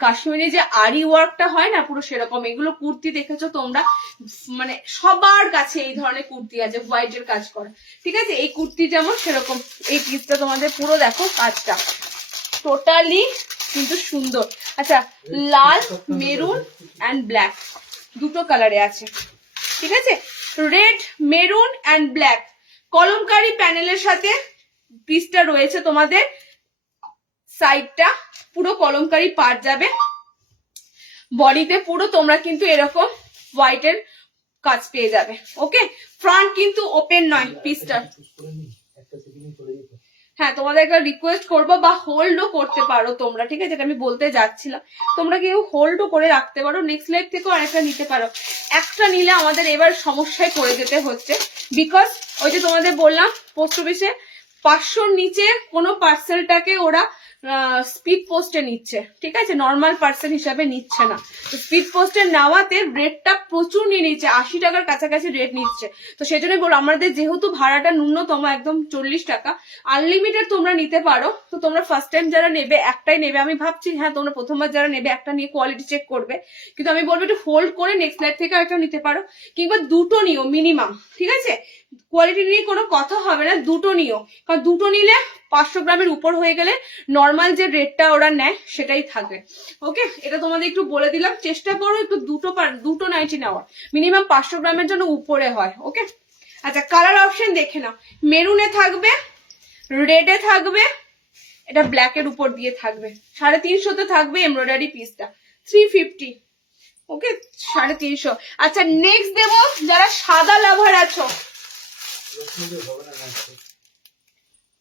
কাশ্মীরি যে আরি ওয়ার্কটা হয় না, পুরো সেরকম। এগুলো কুর্তি দেখেছো তোমরা, মানে সবার কাছে এই ধরনের কুর্তি আছে হোয়াইটের কাজ করা। ঠিক আছে, এই কুর্তি যেমন সেরকম এই পিসটা তোমাদের পুরো দেখো কাজটা টোটালি কিন্তু সুন্দর। আচ্ছা, লাল, মেরুন অ্যান্ড ব্ল্যাক দুটো কালারে আছে। ঠিক আছে, red, maroon and black kalamkari প্যানেলের সাথে পিসটা রয়েছে তোমাদের। সাইডটা পুরো কলমকারি পার যাবে, বডিতে পুরো তোমরা কিন্তু এরকম হোয়াইটের কাজ পেয়ে যাবে। ওকে, ফ্রন্ট কিন্তু ওপেন নয় পিসটা। হ্যাঁ, তোমাদের একটা রিকোয়েস্ট করবো, বা হোল্ডও করতে পারো তোমরা। ঠিক আছে, আমি বলতে যাচ্ছিলাম, তোমরা কেউ হোল্ডও করে রাখতে পারো, নেক্সট লাইফ থেকেও আরেকটা নিতে পারো। একটা নিলে আমাদের এবার সমস্যায় পড়ে যেতে হচ্ছে, বিকজ ওই যে তোমাদের বললাম পোস্ট অফিসে 500-র নিচে কোনো পার্সেলটাকে ওরা স্পিড পোস্টে নিচ্ছে। ঠিক আছে, নর্মাল পার্সেল হিসাবে নিচ্ছে না। তো স্পিড পোস্টে নেওয়াতে রেটটা প্রচুর নিয়ে নিচ্ছে, 80 টাকার কাছাকাছি রেট নিচ্ছে। তো সেই জন্য বলো, আমাদের যেহেতু ভাড়াটা ন্যূনতম একদম 40 টাকা, আনলিমিটেড তোমরা নিতে পারো। তো তোমরা ফার্স্ট টাইম যারা নেবে একটাই নেবে, আমি ভাবছি হ্যাঁ তোমরা প্রথমবার যারা নেবে একটা নিয়ে কোয়ালিটি চেক করবে, কিন্তু আমি বলবো একটু হোল্ড করে নেক্সট লাইফ থেকে একটা নিতে পারো, কিংবা দুটো নিও মিনিমাম। ঠিক আছে, কোয়ালিটি নিয়ে কোনো কথা হবে না, দুটো নিও, কারণ দুটো নিলে 500 গ্রামের উপর হয়ে গেলে নর্মাল যে রেটটা ওরা নেয় সেটাই থাকবে। ওকে, এটা তোমাদের একটু বলে দিলাম, চেষ্টা করো একটু দুটো নাইটি নেওয়ার, মিনিমাম 500 গ্রামের জন্য উপরে হয়। ওকে, আচ্ছা কালার অপশন দেখে নাও, মেরুনে থাকবে, রেডে থাকবে, এটা ব্ল্যাকের উপর দিয়ে থাকবে। 350 থাকবে এমব্রয়ডারি পিসটা, 350। ওকে, 350। আচ্ছা নেক্সট দেবো যারা সাদা লাভার আছো,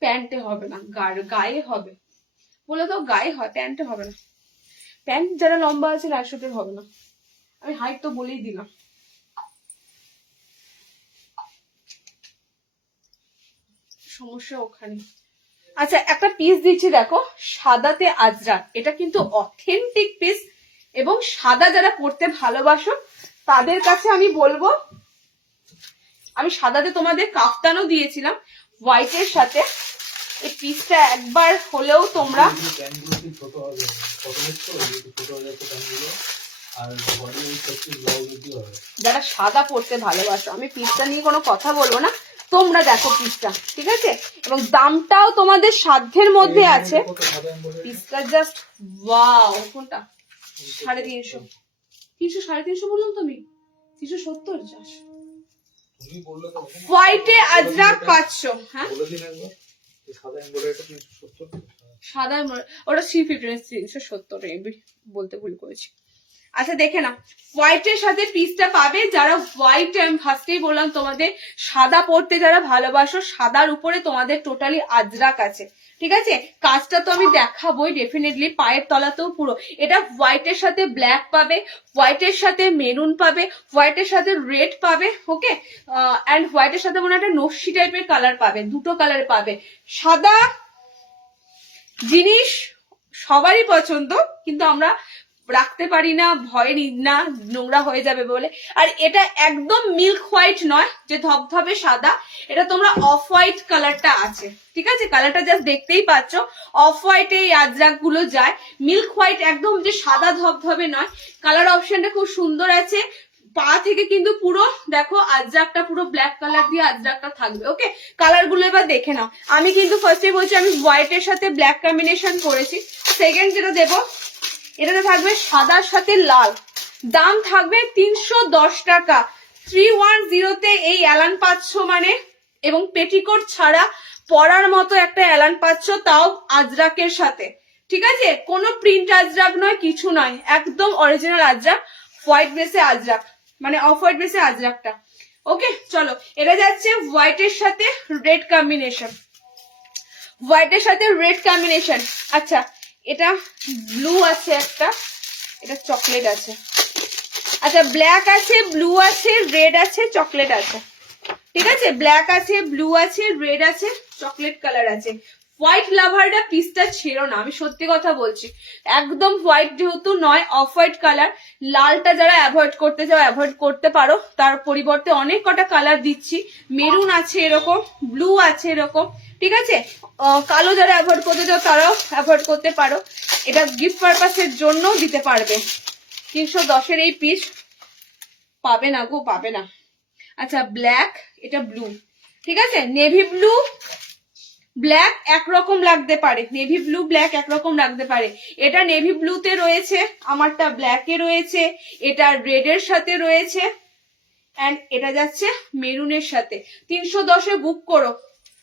প্যান্টে হবে না, গায়ে হবে বলে তো, গায়ে হয়, প্যান্টে হবে না। প্যান্ট যারা লম্বা আছে রাইশুটের হবে না, আমি হাইট তো বলেই দিলাম। সমস্যা ওখানে। আচ্ছা একটা পিস দিচ্ছি দেখো, সাদাতে আজরাক, এটা কিন্তু অথেন্টিক পিস, এবং সাদা যারা পরতে ভালোবাসো তাদের কাছে আমি বলবো, আমি সাদাতে তোমাদের কাফতানও দিয়েছিলাম হোয়াইটের সাথে, এই পিসটা একবার হলেও তোমরা, যারা সাদা পরতে ভালোবাসো, আমি পিসটা নিয়ে কোনো কথা বলবো না, তোমরা দেখো পিসটা। ঠিক আছে, এবং দামটাও তোমাদের সাধ্যের মধ্যে আছে। পিসটা জাস্ট ওয়াও। কোনটা? 350, 350 বললাম তো আমি, 370 যাস হোয়াইটে আজরাক 500। হ্যাঁ সাদা ওটা 350, 370 বলতে ভুল করেছি। আচ্ছা দেখে না, হোয়াইটের সাথে পিসটা পাবে যারা হোয়াইট, আমি ফার্স্টেই বললাম তোমাদের সাদা পরতে যারা ভালোবাসো, সাদার উপরে তোমাদের টোটালি আজরাক আছে। ঠিক আছে, কাজটা তো আমি দেখাবোই ডেফিনেটলি, পায়ের তলাতেও পুরো। এটা হোয়াইটের সাথে ব্ল্যাক পাবে, হোয়াইটের সাথে মেরুন পাবে, হোয়াইটের সাথে রেড পাবে। ওকে, অ্যান্ড হোয়াইটের সাথে মনে একটা নস্যি টাইপের কালার পাবে, দুটো কালার পাবে। সাদা জিনিস সবারই পছন্দ, কিন্তু আমরা রাখতে পারি না, ভয় না নোংরা হয়ে যাবে বলে। আর এটা একদম মিল্ক হোয়াইট নয় যে ধবধবে সাদা, এটা তোমরা অফ হোয়াইট কালারটা আছে। ঠিক আছে, কালারটা জাস্ট দেখতেই পাচ্ছ, অফ হোয়াইটে এই আজরাক গুলো যায়, মিল্ক হোয়াইট একদম যে সাদা ধবধবে নয়। কালার অপশনটা খুব সুন্দর আছে, পা থেকে কিন্তু পুরো দেখো আজরাকটা পুরো ব্ল্যাক কালার দিয়ে আজরাকটা থাকবে। ওকে, কালার গুলো এবার দেখে নাও। আমি কিন্তু ফার্স্টে বলছি আমি হোয়াইটের সাথে ব্ল্যাক কম্বিনেশন করেছি। সেকেন্ড যেটা দেবো, এটাতে থাকবে সাদার সাথে লাল, দাম থাকবে 310 টাকা। 310-তে এই অ্যালান 500 মানে এবং পেটিকোট ছাড়া পরার মতো একটা এলান পাচ্ছ, তাও আজরাকের সাথে। ঠিক আছে, কোনো প্রিন্ট আজরাক নয়, কিছু নয়, একদম অরিজিনাল আজরাক, হোয়াইট বেসে আজরাক, মানে অফ হোয়াইট বেসে আজরাকটা। ওকে চলো, এটা যাচ্ছে হোয়াইটের সাথে রেড কম্বিনেশন, হোয়াইটের সাথে রেড কম্বিনেশন। আচ্ছা, এটা ব্লু আছে একটা, এটা চকলেট আছে। আচ্ছা, ব্ল্যাক আছে, ব্লু আছে, রেড আছে, চকলেট আছে। ঠিক আছে, ব্ল্যাক আছে, ব্লু আছে, রেড আছে, চকলেট কালার আছে। হোয়াইট লাভাররা পিসটা ছেড়ো না, আমি সত্যি কথা বলছি, একদম হোয়াইট যেহেতু নয়, অফ হোয়াইট কালার। লালটা যারা অ্যাভয়েড করতে চাও অ্যাভয়েড করতে পারো, তার পরিবর্তে অনেক কটা কালার দিচ্ছি। মেরুন আছে এরকম, ব্লু আছে এরকম। ঠিক আছে, কালো যারা অ্যাভয়েড করতে চাও তারাও অ্যাভয়েড করতে পারো, এটা গিফট পারপাসের জন্য দিতে পারবে। 310-এর এই পিস পাবে না গো, পাবে না। আচ্ছা, ব্ল্যাক, এটা ব্লু। ঠিক আছে, নেভি ব্লু ব্ল্যাক একরকম লাগতে পারে, নেভি ব্লু ব্ল্যাক একরকম লাগতে পারে। এটা নেভি ব্লুতে রয়েছে, আমারটা ব্ল্যাকে রয়েছে, এটা রেডের সাথে রয়েছে, এন্ড এটা যাচ্ছে মেরুনের সাথে। 310-এ বুক করো,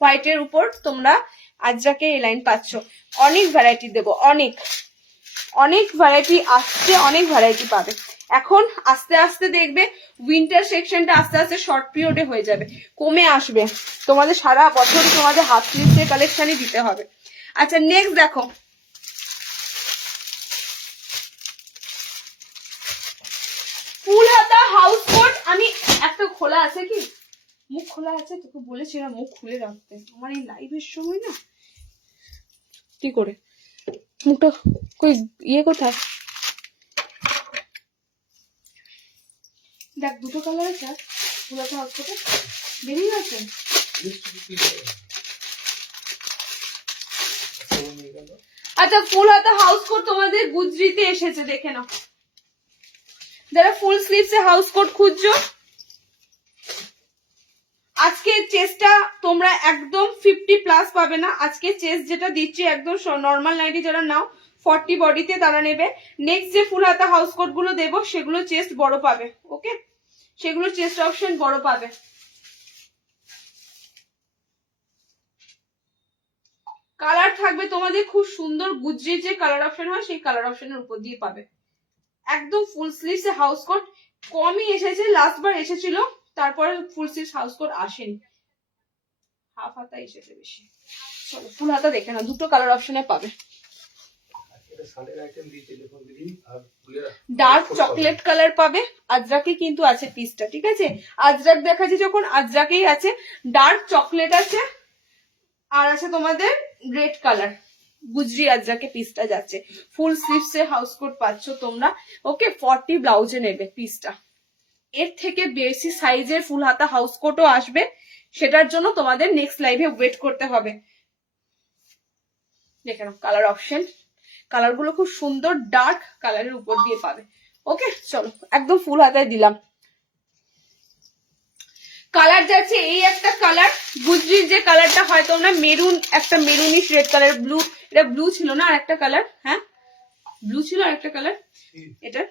হোয়াইটের উপর তোমরা আজরাকে এই লাইন পাচ্ছ। অনেক ভ্যারাইটি দেবো, অনেক অনেক ভ্যারাইটি আসছে, অনেক ভ্যারাইটি পাবে। এখন আস্তে আস্তে দেখবে উইন্টার সেকশনটা আস্তে আস্তে শর্ট পিরিয়ডে হয়ে যাবে, কমে আসবে। তোমাদের সারা বছর তোমাদের হাফ স্লিভসের কালেকশনই দিতে হবে। আচ্ছা, নেক্সট দেখো, ফুল হাতা হাউস কোট। আমি একটা খোলা আছে, কি মুখ খোলা আছে, তোকে বলেছিলাম মুখ খুলে রাখতে, আমার এই লাইভের সময় না কি করে মুখটা কই ইয়ে কোথায়, দেখ দুটো কালার আছে, ফুল হাতা হাউস কোটে বেরিয়ে গেছে। আচ্ছা, ফুল হাতা হাউস কোট তোমাদের গুজরিতে এসেছে, দেখে নাও। যারা ফুল স্লিভস এ হাউস কোট খুঁজছো, আজকে চেস্টটা তোমরা একদম 50+ পাবে না। আজকে চেস্ট যেটা দিচ্ছি একদম নর্মাল নাইটি যারা নাও 40 বডিতে তারা নেবে। নেক্সট যে ফুল হাতা হাউস কোট গুলো দেবো সেগুলো চেস্ট বড় পাবে। ওকে, সেগুলো চেস্ট অপশন বড় পাবে। কালার থাকবে তোমাদের খুব সুন্দর, গুজরির যে কালার অপশন হয় সেই কালার অপশনের উপর দিয়ে পাবে। একদম ফুল স্লিভস এ হাউস কোট কমই এসেছে, লাস্ট বার এসেছিল, তারপরে ফুল স্লিভস হাউস কোট আসেনি, হাফ হাতা এসেছে বেশি। চলো ফুল হাতা দেখে না, দুটো কালার অপশনে পাবে। ডার্ক চকলেট কালার পাবে, আজরাকে কিন্তু আছে পিসটা। ঠিক আছে, আজরাক দেখাচ্ছি যখন, আজরাকেই আছে, ডার্ক চকলেট আছে, আর আছে তোমাদের রেড কালার, গুজরি আজরাকে পিসটা যাচ্ছে। ফুল স্লিভস এর হাউস কোট পাচ্ছ তোমরা। ওকে, 40 ব্লাউজে নেবে পিসটা। এর থেকে বেশি সাইজের ফুল হাতা হাউস কোটও আসবে, সেটার জন্য তোমাদের নেক্সট লাইভে ওয়েট করতে হবে। দেখে নাও কালার অপশন, কালার গুলো খুব সুন্দর, ডার্ক কালারের উপর দিয়ে পাবে। ওকে চলো, একদম ফুল হাতায় দিলাম। কালার যাচ্ছে এই একটা কালার, গুজরির যে কালারটা হয় তোমরা মেরুন, একটা মেরুনিশ রেড কালার, ব্লু, এটা ব্লু ছিল না, আর একটা কালার, হ্যাঁ ব্লু ছিল, আর একটা কালার, এটা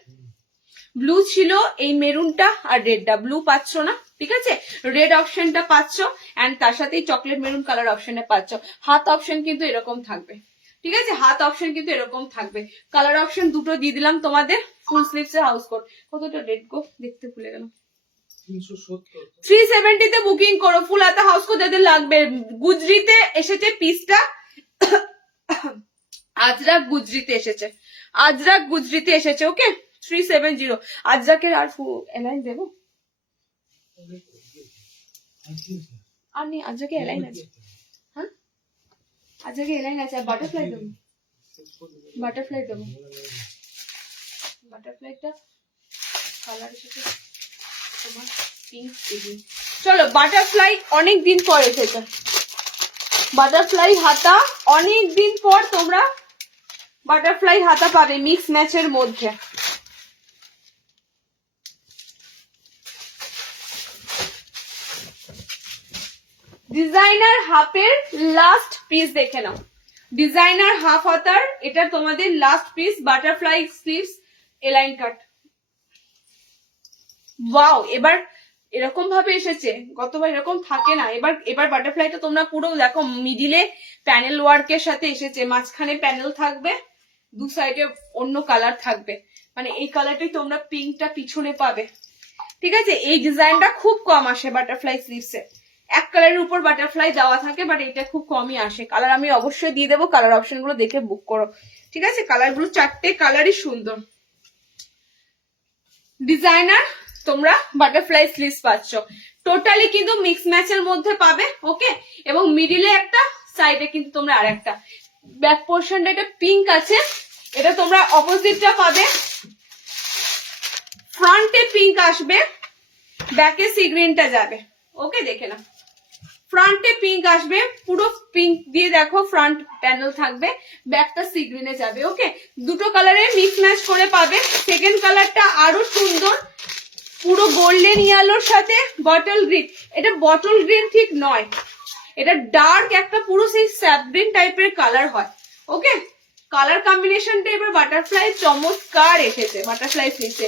ব্লু ছিল, এই মেরুনটা আর রেডটা, ব্লু পাচ্ছ না, ঠিক আছে, রেড অপশনটা পাচ্ছ, এন্ড তার সাথেই চকলেট মেরুন কালার অপশনটা পাচ্ছ। হাত অপশন কিন্তু এরকম থাকবে, ঠিক আছে, হাত অপশন কিন্তু এরকম থাকবে। কালার অপশন দুটো দিয়ে দিলাম তোমাদের। ফুল স্লিভস এর হাউস কোট, কতটা রেড গো দেখতে ভুলে গেলাম। 370 তে বুকিং করো ফুল হাতা হাউস কোট যাদের লাগবে। গুজরিতে এসেছে পিসটা, আজরাক গুজরিতে এসেছে, আজরাক গুজরিতে এসেছে। ওকে 370 আজরাকের। আর এলাইন দেবো, আর নেই আজরাকে এলাইন আছে, হ্যাঁ আজরাকে এলাইন আছে। আর বাটারফ্লাই দেবো, বাটারফ্লাই দেবো, বাটারফ্লাইটা কালার এসেছে তোমার পিঙ্ক। চলো বাটারফ্লাই অনেক দিন পর এসেছে, বাটারফ্লাই হাতা অনেক দিন পর তোমরা বাটারফ্লাই হাতা পাবে মিক্স ম্যাচের মধ্যে। ডিজাইনার হাফের লাস্ট পিস দেখে নাও, ডিজাইনার হাফ হাতার এটা তোমাদের last piece, butterfly sleeves A line cut. Wow, এবার এরকম ভাবে এসেছে, গতবার এরকম থাকে না। এবার বাটারফ্লাইটা তোমরা পুরো দেখো মিডিলে প্যানেল ওয়ার্কের সাথে এসেছে, মাঝখানে প্যানেল থাকবে, দু সাইডে অন্য কালার থাকবে, মানে এই কালারটাই তোমরা পিঙ্কটা পিছনে পাবে। ঠিক আছে, এই ডিজাইনটা খুব কম আসে বাটারফ্লাই স্লিভসে, এক কালারের উপর বাটারফ্লাই দেওয়া থাকে, বাট এটা খুব কমই আসে। কালার আমি অবশ্যই দিয়ে দেবো, কালার অপশন গুলো দেখে বুক করো। ঠিক আছে, কালার গুলো চারটে কালারই সুন্দর। ডিজাইনার তোমরা বাটারফ্লাই স্লিভস পাচ্ছ, টোটালি কিন্তু মিক্স ম্যাচের মধ্যে পাবে। ওকে, এবং মিডিলে একটা, সাইডে কিন্তু তোমরা আর একটা, ব্যাক পোর্শনটা এটা পিঙ্ক আছে, এটা তোমরা অপোজিটটা পাবে, ফ্রন্টে পিঙ্ক আসবে, ব্যাকে সি গ্রিনটা যাবে। ওকে, দেখে না, ফ্রন্টে পিঙ্ক আসবে, পুরো পিঙ্ক দিয়ে দেখো ফ্রন্ট প্যানেল থাকবে, ব্যাকটা সি গ্রিনে যাবে। ওকে, দুটো কালারে মিক্স ম্যাচ করে পাবে। সেকেন্ড কালারটা আরো সুন্দর, পুরো গোল্ডেন ইয়েলোর সাথে বটল গ্রিন। এটা বটল গ্রিন ঠিক নয়, এটা ডার্ক একটা পুরো সেই স্যাপ গ্রিন টাইপের কালার হয়। ওকে, কালার কম্বিনেশনটা এবার বাটারফ্লাই চমৎকার এসেছে। বাটারফ্লাই ফিসে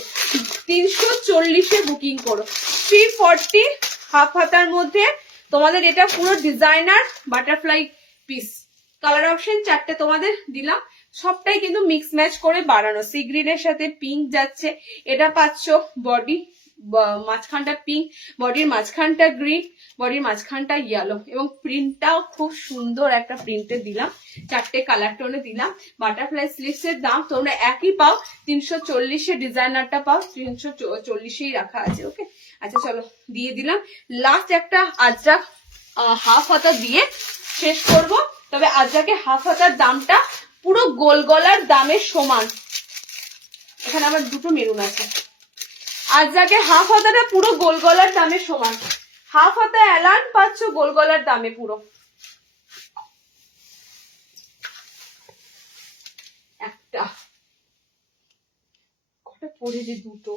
340-এ বুকিং করো, 340 হাফ হাতার মধ্যে তোমাদের এটা পুরো designer butterfly piece. Colour option চারটে তোমাদের দিলাম, সবটাই কিন্তু মিক্স ম্যাচ করে বানানো। সি গ্রিনের সাথে পিঙ্ক যাচ্ছে, এটা পাচ্ছ বডি মাঝখানটা পিঙ্ক, বডির মাঝখানটা গ্রিন, বডির মাঝখানটা ইয়েলো, এবং প্রিন্টটাও খুব সুন্দর একটা প্রিন্টে দিলাম, চারটে কালার টোনে দিলাম। বাটারফ্লাই স্লিভস এর দাম তোমরা একই পাও, 340-এ ডিজাইনারটা পাও 340-এই রাখা আছে। ওকে, আচ্ছা চলো দিয়ে দিলাম। লাস্ট একটা আজরাক হাফ হাতা দিয়ে শেষ করব, তবে আজরাকে হাফ হাতার দামটা পুরো গোল গলার দামের সমান। এখানে আমার দুটো মেরুন আছে। আজরাকে হাফ হাতাটা পুরো গোল গলার দামের সমান, হাফ হাতা অ্যালান পাচ্ছ গোল গলার দামে পুরো। একটা কটা পরে যে দুটো,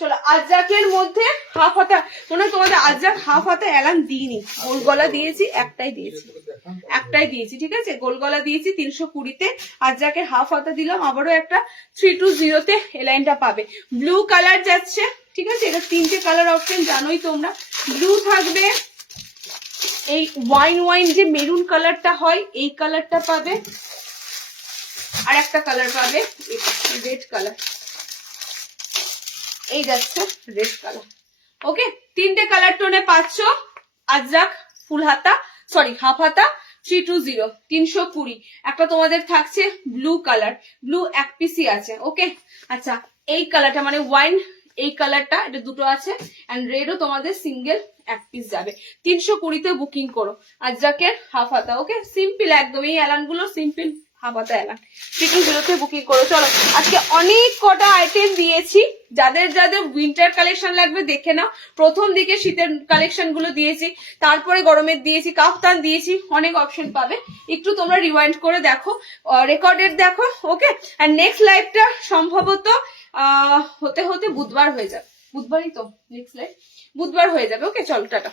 চলো আজরাকের মধ্যে হাফ হাতা, মনে হয় তোমাদের আজরাক হাফ হাতা অ্যালান দিইনি, গোল গলা দিয়েছি, একটাই দিয়েছি। ঠিক আছে, গোল গলা দিয়েছি 320-তে, আজরাকের হাফ হাতা দিলাম। আবারও একটা 320-তে এলাইনটা পাবে। ব্লু কালার যাচ্ছে, ঠিক আছে, এটা তিনটে কালার অপশন জানোই তোমরা। ব্লু থাকবে, এই ওয়াইন যে মেরুন কালারটা হয় এই কালারটা পাবে, আর একটা কালার পাবে রেড কালার, এই যাচ্ছে রেড কালার। ওকে, তিনটে কালার টোনে পাচ্ছ আজরাক ফুল হাতা, সরি হাফ হাতা 320, 320। একটা তোমাদের থাকছে ব্লু কালার, ব্লু এক পিসই আছে। ওকে, আচ্ছা এই কালারটা মানে ওয়াইন, এই কালারটা, এটা দুটো আছে, এন্ড রেডও তোমাদের সিঙ্গেল এক পিস যাবে। 320-তে বুকিং করো আজরাকের হাফ হাতা। ওকে, সিম্পল একদম, এই অ্যালান গুলো সিম্পল হাফ হাতা অ্যালান। 320-তে বুকিং করো। চলো আজকে অনেক কটা আইটেম দিয়েছি, যাদের যাদের উইন্টার কালেকশন লাগবে দেখে নাও। প্রথম দিকে শীতের কালেকশন গুলো দিয়েছি, তারপরে গরমের দিয়েছি, কাফতান দিয়েছি, অনেক অপশন পাবে। একটু তোমরা রিওয়াইন্ড করে দেখো, রেকর্ডেড দেখো। ওকে, আর নেক্সট লাইভটা সম্ভবত হতে হতে বুধবার হয়ে যাবে, বুধবারই তো নেক্সট লাইভ, বুধবার হয়ে যাবে। ওকে, চলো টাটা।